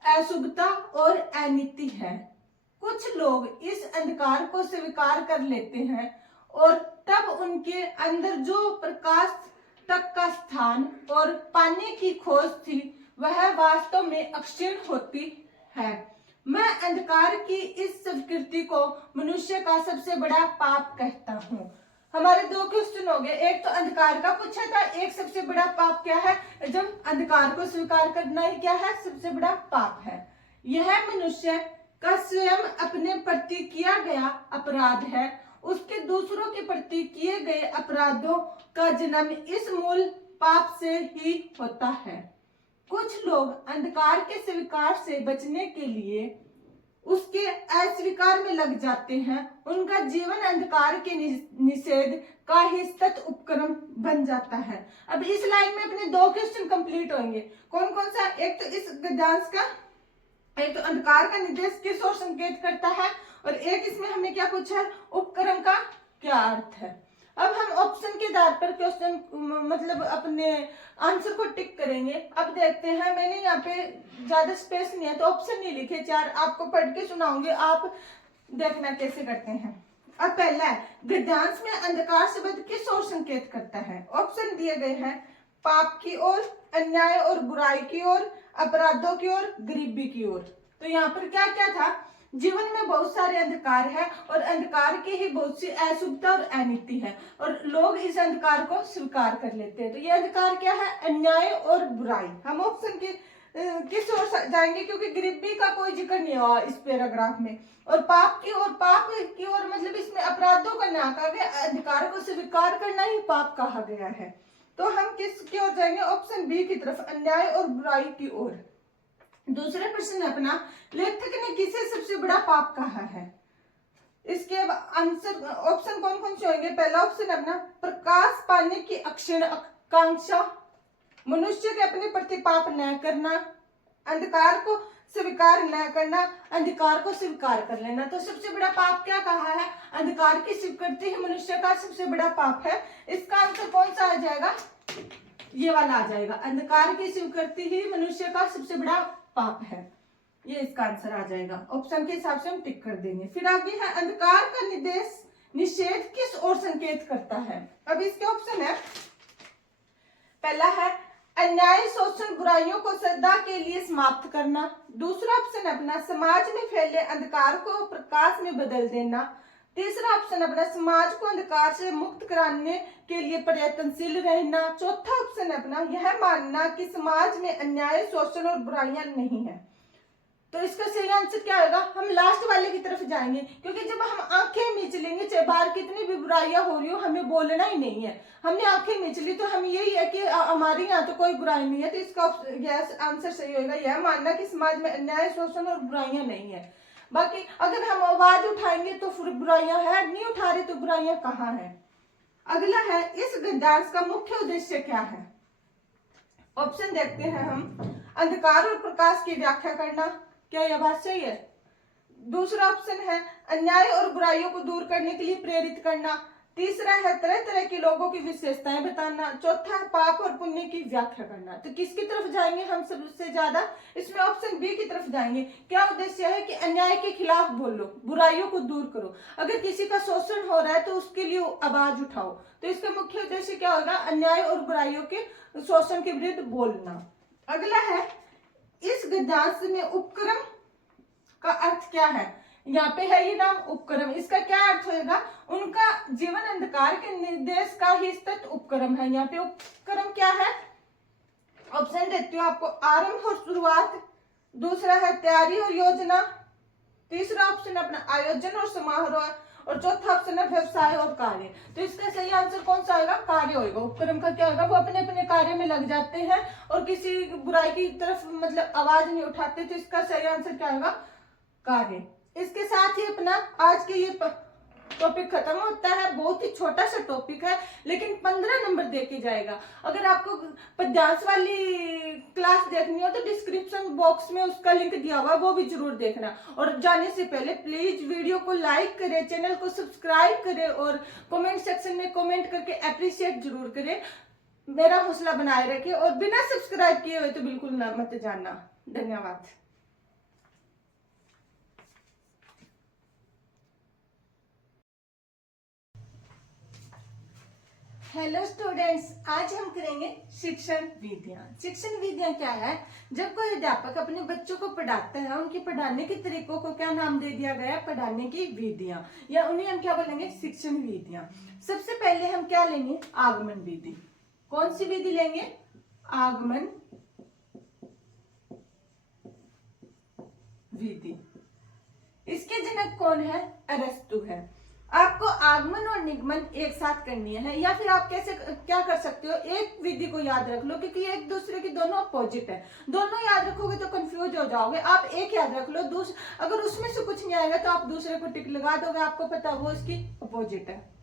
अशुभता और अनिति है। कुछ लोग इस अंधकार को स्वीकार कर लेते हैं और तब उनके अंदर जो प्रकाश तक का स्थान और पाने की खोज थी वह वास्तव में अक्षीण होती है। मैं अंधकार की इस स्वीकृति को मनुष्य का सबसे बड़ा पाप कहता हूँ। हमारे दो क्वेश्चन हो गए, एक तो अंधकार का पूछा था, एक सबसे बड़ा पाप क्या है, जब अंधकार को स्वीकार करना ही क्या है, सबसे बड़ा पाप है। यह मनुष्य का स्वयं अपने प्रति किया गया अपराध है, उसके दूसरों के प्रति किए गए अपराधों का जन्म इस मूल पाप से ही होता है। कुछ लोग अंधकार के स्वीकार से बचने के लिए उसके अस्वीकार में लग जाते हैं। उनका जीवन अंधकार के निषेध का ही सतत उपक्रम बन जाता है। अब इस लाइन में अपने दो क्वेश्चन कंप्लीट होंगे। कौन कौन सा, एक तो इस गद्यांश का, एक तो अंधकार का निर्देश किस ओर संकेत करता है, और एक इसमें हमने क्या पूछा है, उपक्रम का क्या अर्थ है। अब हम ऑप्शन के आधार पर क्वेश्चन मतलब अपने आंसर को टिक करेंगे। अब देखते हैं, मैंने यहाँ पे ज्यादा स्पेस नहीं है तो ऑप्शन नहीं लिखे, चार आपको पढ़ के सुनाऊंगे, आप देखना कैसे करते हैं। अब पहला है, गद्यांश में अंधकार शब्द किस ओर संकेत करता है। ऑप्शन दिए गए हैं, पाप की ओर, अन्याय और बुराई की ओर, अपराधों की ओर, गरीबी की ओर। तो यहाँ पर क्या क्या था, जीवन में बहुत सारे अंधकार है और अंधकार की ही बहुत सी अशुभता और अनिति है, और लोग इस अंधकार को स्वीकार कर लेते हैं। तो ये अंधकार क्या है, अन्याय और बुराई। हम ऑप्शन की किस ओर जाएंगे, क्योंकि गरीबी का कोई जिक्र नहीं हुआ इस पैराग्राफ में, और पाप की ओर, पाप की ओर मतलब इसमें अपराधों का ना कहा गया, अंधकार को स्वीकार करना ही पाप कहा गया है। तो हम किसकी ओर जाएंगे, ऑप्शन बी की तरफ, अन्याय और बुराई की ओर। दूसरा प्रश्न अपना, लेखक ने किसे सबसे बड़ा पाप कहा है। इसके आंसर ऑप्शन कौन कौन से होंगे। पहला ऑप्शन अपना, प्रकाश पाने की अक्षीण आकांक्षा, मनुष्य के अपने प्रति पाप न करना, अंधकार को स्वीकार न करना, अंधकार को स्वीकार कर लेना। तो सबसे बड़ा पाप क्या कहा है, अंधकार की स्वीकृति ही मनुष्य का सबसे बड़ा पाप है। इसका आंसर कौन सा आ जाएगा, ये वाला आ जाएगा, अंधकार की स्वीकृति ही मनुष्य का सबसे बड़ा पाप है। ये इसका आंसर आ जाएगा, ऑप्शन के हिसाब से हम टिक कर देंगे। फिर आगे है, अंधकार का निर्देश निषेध किस ओर संकेत करता है। अब इसके ऑप्शन है, पहला है अन्याय, शोषण, बुराइयों को सदा के लिए समाप्त करना। दूसरा ऑप्शन अपना, समाज में फैले अंधकार को प्रकाश में बदल देना। तीसरा ऑप्शन अपना, समाज को अंधकार से मुक्त कराने के लिए प्रयत्नशील रहना। चौथा ऑप्शन अपना, यह मानना कि समाज में अन्याय, शोषण और बुराइयां नहीं है। तो इसका सही आंसर क्या होगा, हम लास्ट वाले की तरफ जाएंगे, क्योंकि जब हम आंखें मीच लेंगे, चाहे बाहर कितनी भी बुराइयां हो रही हो, हमें बोलना ही नहीं है। हमने आंखें मीच ली तो हम यही है कि हमारे यहाँ तो कोई बुराई नहीं है। तो इसका आंसर सही होगा, यह मानना कि समाज में अन्याय, शोषण और बुराइयां नहीं है। बाकी अगर हम आवाज उठाएंगे तो फिर बुराइयां है, नहीं उठा रहे तो बुराइयां कहाँ है। अगला है, इस गद्यांश का मुख्य उद्देश्य क्या है। ऑप्शन देखते हैं हम, अंधकार और प्रकाश की व्याख्या करना, क्या यह बात सही है। दूसरा ऑप्शन है, अन्याय और बुराइयों को दूर करने के लिए प्रेरित करना। तीसरा है, तरह तरह के लोगों की विशेषताएं बताना। चौथा है, पाप और पुण्य की व्याख्या करना। तो किसकी तरफ जाएंगे हम सबसे ज्यादा, इसमें ऑप्शन बी की तरफ जाएंगे। क्या उद्देश्य है कि अन्याय के खिलाफ बोलो, बुराइयों को दूर करो। अगर किसी का शोषण हो रहा है तो उसके लिए आवाज उठाओ। तो इसका मुख्य उद्देश्य क्या होगा, अन्याय और बुराइयों के शोषण के विरुद्ध बोलना। अगला है, इस गद्यांश में उपक्रम का अर्थ क्या है। यहाँ पे है ये नाम उपक्रम, इसका क्या अर्थ होगा, उनका जीवन अंधकार के निर्देश का ही सतत उपक्रम है। यहाँ पे उपक्रम क्या है, ऑप्शन देती हूँ आपको, आरंभ और शुरुआत। दूसरा है, तैयारी और योजना। तीसरा ऑप्शन अपना, आयोजन और समारोह। और चौथा ऑप्शन है व्यवसाय और कार्य। तो इसका सही आंसर कौन सा होगा? कार्य होगा। उपक्रम का क्या होगा? वो अपने अपने कार्य में लग जाते हैं और किसी बुराई की तरफ मतलब आवाज नहीं उठाते। तो इसका सही आंसर क्या होगा? कार्य। इसके साथ ही अपना आज के ये टॉपिक खत्म होता है। बहुत ही छोटा सा टॉपिक है लेकिन 15 नंबर दे के जाएगा। अगर आपको पद्यांश वाली क्लास देखनी हो तो डिस्क्रिप्शन बॉक्स में उसका लिंक दिया हुआ, वो भी जरूर देखना। और जाने से पहले प्लीज वीडियो को लाइक करें, चैनल को सब्सक्राइब करें और कमेंट सेक्शन में कमेंट करके अप्रिशिएट जरूर करें। मेरा हौसला बनाए रखें और बिना सब्सक्राइब किए हुए तो बिल्कुल ना मत जाना। धन्यवाद। हेलो स्टूडेंट्स, आज हम करेंगे शिक्षण विधियां। शिक्षण विधियां क्या है? जब कोई अध्यापक अपने बच्चों को पढ़ाता है, उनके पढ़ाने के तरीकों को क्या नाम दे दिया गया? पढ़ाने की विधियां, या उन्हें हम क्या बोलेंगे? शिक्षण विधियां। सबसे पहले हम क्या लेंगे? आगमन विधि। कौन सी विधि लेंगे? आगमन विधि। इसके जनक कौन है? अरस्तु है। आपको आगमन और निगमन एक साथ करनी है, या फिर आप कैसे क्या कर सकते हो? एक विधि को याद रख लो क्योंकि एक दूसरे की दोनों अपोजिट है। दोनों याद रखोगे तो कंफ्यूज हो जाओगे। आप एक याद रख लो, अगर उसमें से कुछ नहीं आएगा तो आप दूसरे को टिक लगा दोगे, आपको पता वो इसकी अपोजिट है।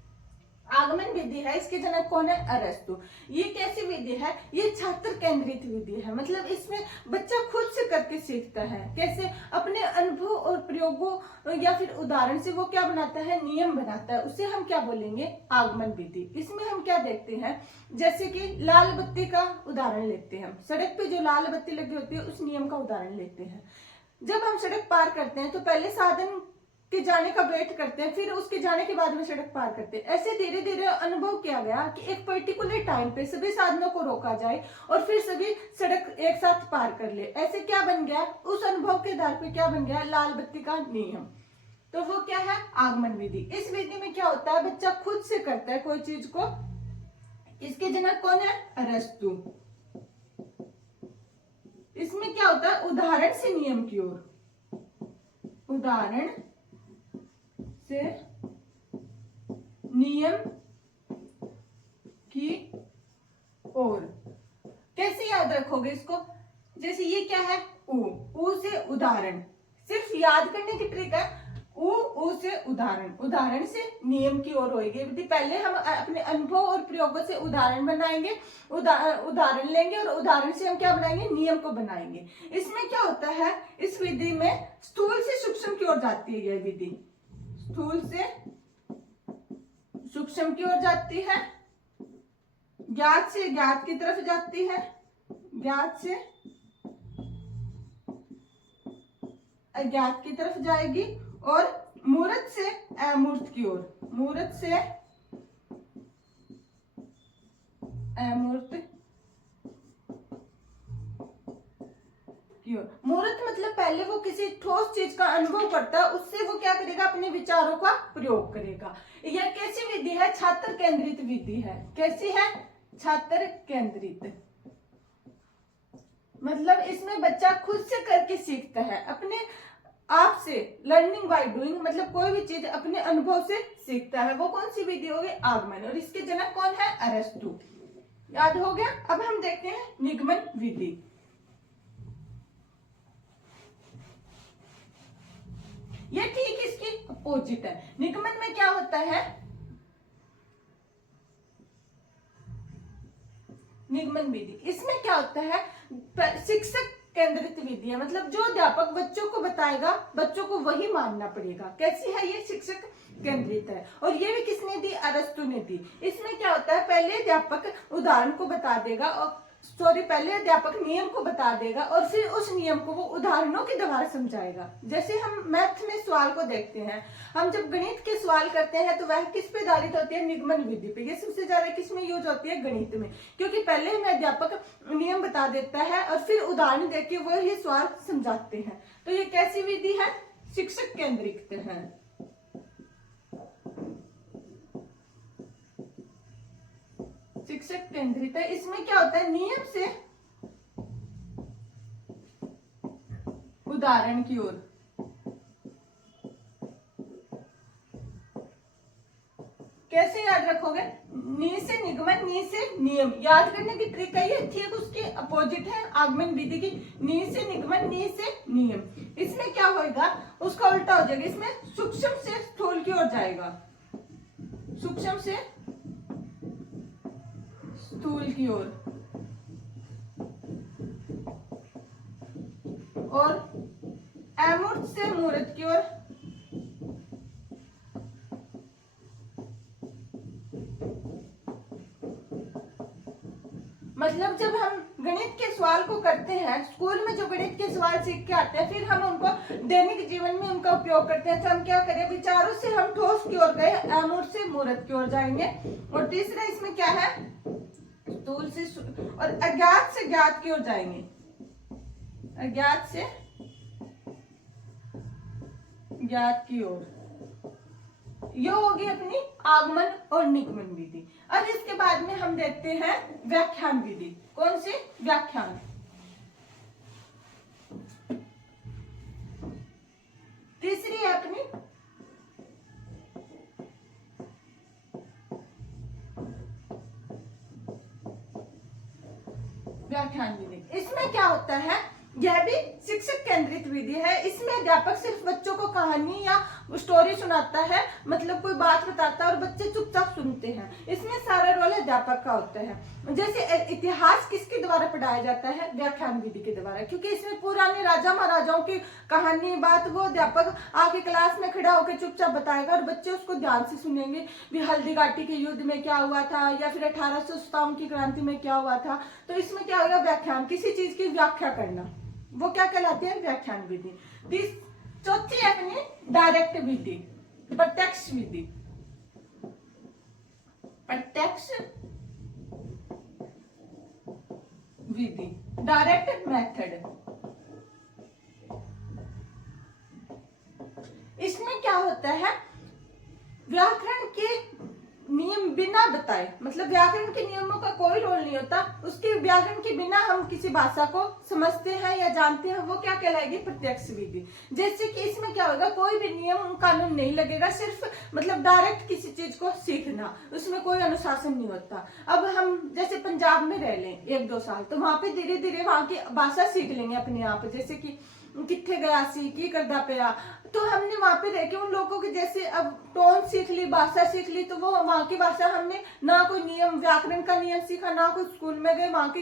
आगमन विधि है, इसके जनक कौन है? अरस्तु। ये कैसी विधि है? ये छात्र केंद्रित विधि है। मतलब इसमें बच्चा खुद से करके सीखता है। कैसे? अपने अनुभव और प्रयोगों या फिर उदाहरण से वो क्या बनाता है? नियम बनाता है। उसे हम क्या बोलेंगे? आगमन विधि। इसमें हम क्या देखते हैं? जैसे कि लाल बत्ती का उदाहरण लेते हैं। हम सड़क पे जो लाल बत्ती लगी होती है उस नियम का उदाहरण लेते हैं। जब हम सड़क पार करते हैं तो पहले साधन के जाने का वेट करते हैं, फिर उसके जाने के बाद में सड़क पार करते हैं। ऐसे धीरे धीरे अनुभव किया गया कि एक पर्टिकुलर टाइम पे सभी साधनों को रोका जाए और फिर सभी सड़क एक साथ पार कर ले। ऐसे क्या बन गया? उस अनुभव के आधार पे क्या बन गया? लाल बत्ती का नियम। तो वो क्या है? आगमन विधि। इस विधि में क्या होता है? बच्चा खुद से करता है कोई चीज को। इसके जनक कौन है? अरस्तु। इसमें क्या होता है? उदाहरण से नियम की ओर। उदाहरण से नियम की ओर। कैसे याद रखोगे इसको? जैसे ये क्या है? ऊ से उदाहरण। सिर्फ याद करने की ट्रिक है। ऊ से उदाहरण, उदाहरण से नियम की ओर होगी। पहले हम अपने अनुभव और प्रयोगों से उदाहरण बनाएंगे, उदाहरण लेंगे और उदाहरण से हम क्या बनाएंगे? नियम को बनाएंगे। इसमें क्या होता है? इस विधि में स्थूल से सूक्ष्म की ओर जाती है यह विधि। स्थूल से सूक्ष्म की ओर जाती है, ज्ञात से ज्ञात की तरफ जाती है, ज्ञात से अज्ञात की तरफ जाएगी, और मूर्त से अमूर्त की ओर। मूर्त से अमूर्त की ओर। मूर्त मतलब पहले वो किसी ठोस चीज का अनुभव करता है, उससे वो क्या करेगा? अपने विचारों का प्रयोग करेगा। यह कैसी विधि है? छात्र केंद्रित विधि है। कैसी है? छात्र केंद्रित। मतलब इसमें बच्चा खुद से करके सीखता है, अपने आप से। लर्निंग बाय डूइंग, मतलब कोई भी चीज अपने अनुभव से सीखता है। वो कौन सी विधि होगी? आगमन। और इसके जनक कौन है? अरस्तु। याद हो गया? अब हम देखते हैं निगमन विधि। ये ठीक इसकी अपोजिट है। निगमन में क्या होता है? निगमन विधि, इसमें क्या होता है? शिक्षक केंद्रित विधि है। मतलब जो अध्यापक बच्चों को बताएगा, बच्चों को वही मानना पड़ेगा। कैसी है ये? शिक्षक केंद्रित है। और ये भी किसने दी? अरस्तु ने दी। इसमें क्या होता है? पहले अध्यापक उदाहरण को बता देगा, और पहले अध्यापक नियम को बता देगा और फिर उस नियम को वो उदाहरणों के द्वारा समझाएगा। जैसे हम मैथ में सवाल को देखते हैं, हम जब गणित के सवाल करते हैं तो वह किस पे आधारित होती है? निगमन विधि पे। ये सबसे ज्यादा किस में यूज होती है? गणित में। क्योंकि पहले हमें अध्यापक नियम बता देता है और फिर उदाहरण देके वो ये सवाल समझाते हैं। तो ये कैसी विधि है? शिक्षक केंद्रित है। शिक्षक केंद्रित है। इसमें क्या होता है? नियम से उदाहरण की ओर। नियम। याद करने की ट्रिक है ये, ठीक उसके अपोजिट है आगमन विधि की, नी से निगमन, नी से नियम। इसमें क्या होगा, उसका उल्टा हो जाएगा, इसमें सूक्ष्म से स्थूल की ओर जाएगा, सूक्ष्म से स्थूल की ओर, और अमूर्त से मूर्त की ओर। मतलब जब हम गणित के सवाल को करते हैं, स्कूल में जो गणित के सवाल सीख के आते हैं, फिर हम उनको दैनिक जीवन में उनका उपयोग करते हैं, तो हम क्या करें, विचारों से हम ठोस की ओर गए, अमूर्त से मूर्त की ओर जाएंगे। और तीसरा इसमें क्या है, स्थूल से और अज्ञात से ज्ञात की ओर जाएंगे, अज्ञात से ज्ञात की ओर। ये होगी अपनी आगमन और निगमन विधि। अब इसके बाद में हम देखते हैं व्याख्यान विधि। कौन सी, व्याख्यान। तीसरी है अपनी व्याख्यान विधि। इसमें क्या होता है, यह भी शिक्षक केंद्रित विधि है। इसमें अध्यापक सिर्फ बच्चों को कहानी या स्टोरी सुनाता है, मतलब कोई बात बताता है और बच्चे चुपचाप सुनते हैं। इसमें सारा रोल अध्यापक का होता है। जैसे इतिहास किसके द्वारा पढ़ाया जाता है, व्याख्यान विधि के द्वारा, क्योंकि इसमें पुराने राजा महाराजाओं की कहानी बात वो अध्यापक आके क्लास में खड़ा होकर चुपचाप बताएगा और बच्चे उसको ध्यान से सुनेंगे। भी हल्दी घाटी के युद्ध में क्या हुआ था, या फिर 1857 की क्रांति में क्या हुआ था। तो इसमें क्या होगा, व्याख्यान, किसी चीज की व्याख्या करना, वो क्या कहलाती है, व्याख्यान विधि। चौथी है अपनी डायरेक्ट विधि, प्रत्यक्ष विधि। प्रत्यक्ष विधि, डायरेक्ट मेथड। इसमें क्या होता है, व्याकरण के नियम बिना बताए, मतलब व्याकरण के नियमों का कोई रोल नहीं होता, उसके व्याकरण के बिना हम किसी भाषा को समझते हैं या जानते हैं, वो क्या कहलाएगी, प्रत्यक्ष विधि। जैसे कि इसमें क्या होगा, कोई भी नियम कानून नहीं लगेगा, सिर्फ मतलब डायरेक्ट किसी चीज को सीखना, उसमें कोई अनुशासन नहीं होता। अब हम जैसे पंजाब में रह लें 1-2 साल, तो वहां पे धीरे धीरे वहां की भाषा सीख लेंगे अपने आप। जैसे कि किथे गया सी, की करदा पिया, तो हमने वहां पे रह के उन लोगों के जैसे अब टोन सीख ली, भाषा सीख ली, तो वो वहां की भाषा हमने ना कोई नियम, व्याकरण का नियम सीखा, ना कोई स्कूल में गए, वहां के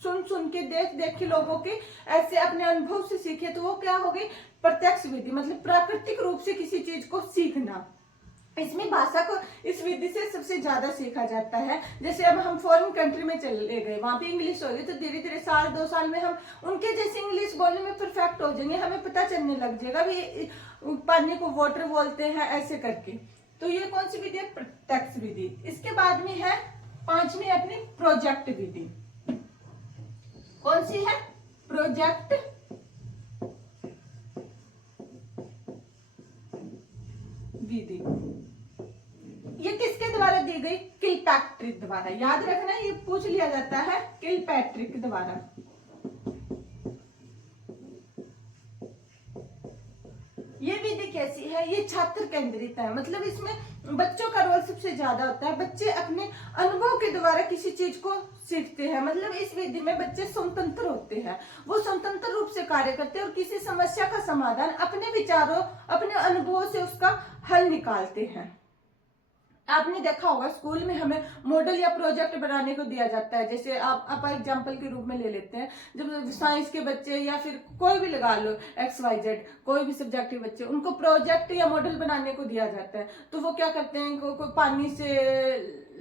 सुन सुन के देख देख के लोगों के ऐसे अपने अनुभव से सीखे, तो वो क्या हो गई, प्रत्यक्ष विधि, मतलब प्राकृतिक रूप से किसी चीज को सीखना। इसमें भाषा को इस विधि से सबसे ज्यादा सीखा जाता है। जैसे अब हम फॉरेन कंट्री में चले गए, वहां पे इंग्लिश हो गई, तो धीरे धीरे 1-2 साल में हम उनके जैसे इंग्लिश बोलने में परफेक्ट हो जाएंगे, हमें पता चलने लग जाएगा भी पानी को वाटर बोलते हैं ऐसे करके। तो ये कौन सी विधि है, प्रत्यक्ष विधि। इसके बाद में है 5वीं अपनी प्रोजेक्ट विधि। कौन सी है, प्रोजेक्ट विधि। ये किसके द्वारा दी गई, किलपैट्रिक द्वारा। याद रखना, ये पूछ लिया जाता है, किलपैट्रिक द्वारा। ये विधि कैसी है, ये छात्र केंद्रित है, मतलब इसमें बच्चों का रोल सबसे ज्यादा होता है। बच्चे अपने अनुभव के द्वारा किसी चीज को सीखते हैं, मतलब इस विधि में बच्चे स्वतंत्र होते हैं, वो स्वतंत्र रूप से कार्य करते हैं और किसी समस्या का समाधान अपने विचारों, अपने अनुभवों से उसका हल निकालते हैं। आपने देखा होगा स्कूल में हमें मॉडल या प्रोजेक्ट बनाने को दिया जाता है। जैसे आप एग्जांपल के रूप में ले लेते हैं, जब साइंस के बच्चे या फिर कोई भी लगा लो, XYZ कोई भी सब्जेक्ट के बच्चे, उनको प्रोजेक्ट या मॉडल बनाने को दिया जाता है, तो वो क्या करते हैं, को पानी से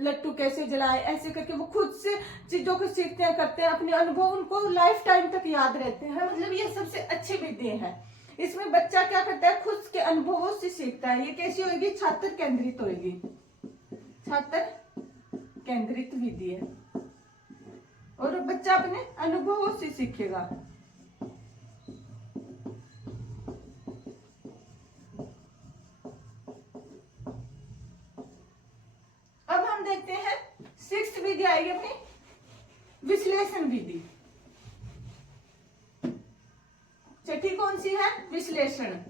लट्टू कैसे जलाए, ऐसे करके वो खुद से चीजों को सीखते हैं, करते हैं, अपने अनुभव उनको लाइफ टाइम तक याद रहते हैं। मतलब ये सबसे अच्छी विधि है। इसमें बच्चा क्या करता है, खुद के अनुभवों से सीखता है। ये कैसी होगी, छात्र केंद्रित होगी, छात्र केंद्रित विधि है, और बच्चा अपने अनुभवों से सीखेगा। अब हम देखते हैं 6th विधि आएगी अपनी, विश्लेषण विधि। छठी कौन सी है, विश्लेषण।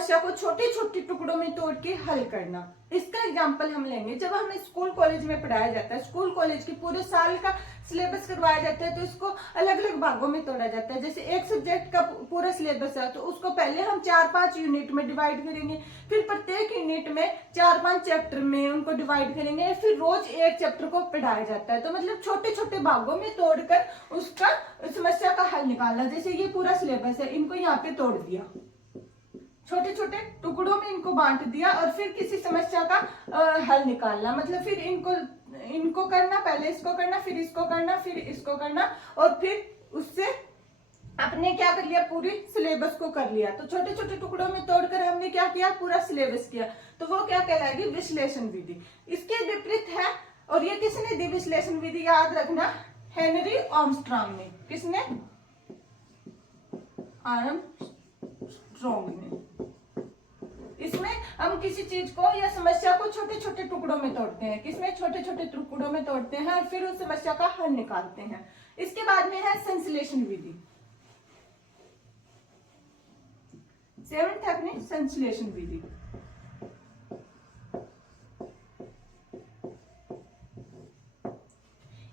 समस्या को छोटे छोटे टुकड़ों में तोड़ के हल करना। इसका एग्जाम्पल हम लेंगे, जब हमें स्कूल कॉलेज में पढ़ाया जाता है, स्कूल कॉलेज की पूरे साल का सिलेबस करवाया जाता है, तो इसको अलग अलग भागों में तोड़ा जाता है। जैसे एक सब्जेक्ट का पूरा सिलेबस है तो उसको पहले हम 4-5 यूनिट में डिवाइड करेंगे, फिर प्रत्येक यूनिट में 4-5 चैप्टर में उनको डिवाइड करेंगे, फिर रोज एक चैप्टर को पढ़ाया जाता है। तो मतलब छोटे छोटे भागों में तोड़कर उसका समस्या का हल निकालना। जैसे ये पूरा सिलेबस है, इनको यहाँ पे तोड़ दिया, छोटे छोटे टुकड़ों में इनको बांट दिया और फिर किसी समस्या का हल निकालना। मतलब फिर इनको करना, पहले इसको करना, फिर इसको करना, फिर इसको करना, और फिर उससे आपने क्या कर लिया, पूरी सिलेबस को कर लिया। तो छोटे छोटे टुकड़ों में तोड़कर हमने क्या किया, पूरा सिलेबस किया। तो वो क्या कहलाएगी, विश्लेषण विधि। इसके विपरीत है, और ये किसने दी विश्लेषण विधि, याद रखना, हेनरी आर्मस्ट्रांग ने। किसने, आर्मस्ट्रांग ने। इसमें हम किसी चीज को या समस्या को छोटे छोटे टुकड़ों में तोड़ते हैं, किसमें, छोटे छोटे टुकड़ों में तोड़ते हैं और फिर उस समस्या का हल निकालते हैं। इसके बाद में है संश्लेषण विधि। 7th है अपनी संश्लेषण विधि।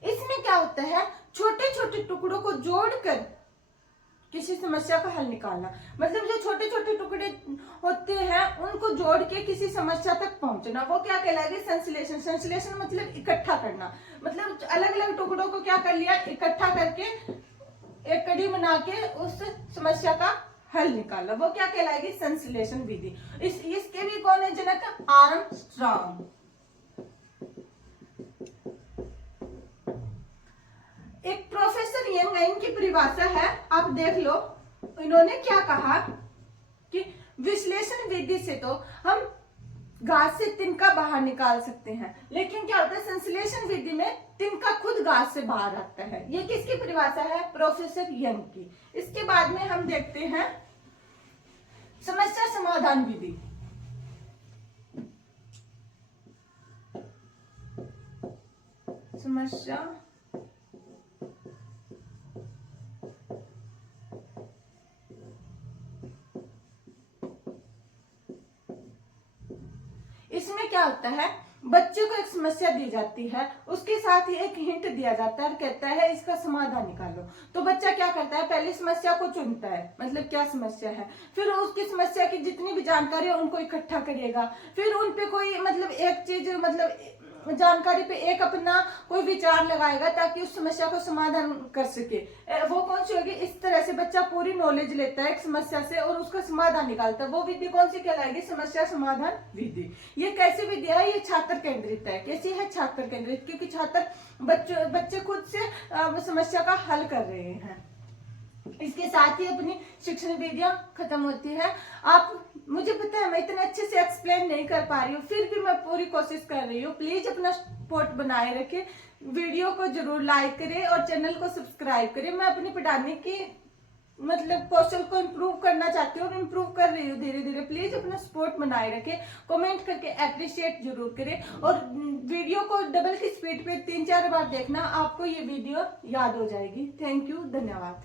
इसमें क्या होता है, छोटे छोटे टुकड़ों को जोड़कर किसी समस्या का हल निकालना। मतलब जो छोटे छोटे टुकड़े होते हैं उनको जोड़ के किसी समस्या तक पहुंचना, वो क्या कहलाएगी, संश्लेषण। संश्लेषण मतलब इकट्ठा करना। मतलब अलग अलग टुकड़ों को क्या कर लिया, इकट्ठा करके एक कड़ी बना के उस समस्या का हल निकाला, वो क्या कहलाएगी, संश्लेषण विधि। इसके भी कौन है जनक, आर्मस्ट्रांग। एक प्रोफेसर यंग है, इनकी परिभाषा है, आप देख लो। इन्होंने क्या कहा कि विश्लेषण विधि से तो हम घास से तिनका बाहर निकाल सकते हैं, लेकिन क्या होता है, संश्लेषण विधि में तिनका खुद घास से बाहर आता है। ये किसकी परिभाषा है, प्रोफेसर यंग की। इसके बाद में हम देखते हैं समस्या समाधान विधि। समस्या इसमें क्या होता है, बच्चे को एक समस्या दी जाती है, उसके साथ ही एक हिंट दिया जाता है और कहता है इसका समाधान निकालो। तो बच्चा क्या करता है, पहले समस्या को चुनता है, मतलब क्या समस्या है, फिर उसकी समस्या की जितनी भी जानकारी है उनको इकट्ठा करेगा, फिर उन पे कोई मतलब एक चीज, मतलब जानकारी पे एक अपना कोई विचार लगाएगा ताकि उस समस्या को समाधान कर सके। वो कौन सी होगी, इस तरह से बच्चा पूरी नॉलेज लेता है एक समस्या से और उसका समाधान निकालता है। वो विधि कौन सी कहलाएगी, समस्या समाधान विधि। ये कैसी विधि है, ये छात्र केंद्रित है। कैसी है, छात्र केंद्रित, क्योंकि छात्र बच्चे खुद से समस्या का हल कर रहे हैं। इसके साथ ही अपनी शिक्षण विधियां खत्म होती है। आप, मुझे पता है मैं इतने अच्छे से एक्सप्लेन नहीं कर पा रही हूँ, फिर भी मैं पूरी कोशिश कर रही हूँ। प्लीज अपना सपोर्ट बनाए रखें, वीडियो को जरूर लाइक करें और चैनल को सब्सक्राइब करें। मैं अपनी पढ़ाने की मतलब कौशल को इम्प्रूव करना चाहती हूँ और इम्प्रूव कर रही हूँ धीरे धीरे। प्लीज अपना सपोर्ट बनाए रखें, कमेंट करके अप्रिशिएट जरूर करें और वीडियो को डबल की स्पीड पे 3-4 बार देखना, आपको ये वीडियो याद हो जाएगी। थैंक यू, धन्यवाद।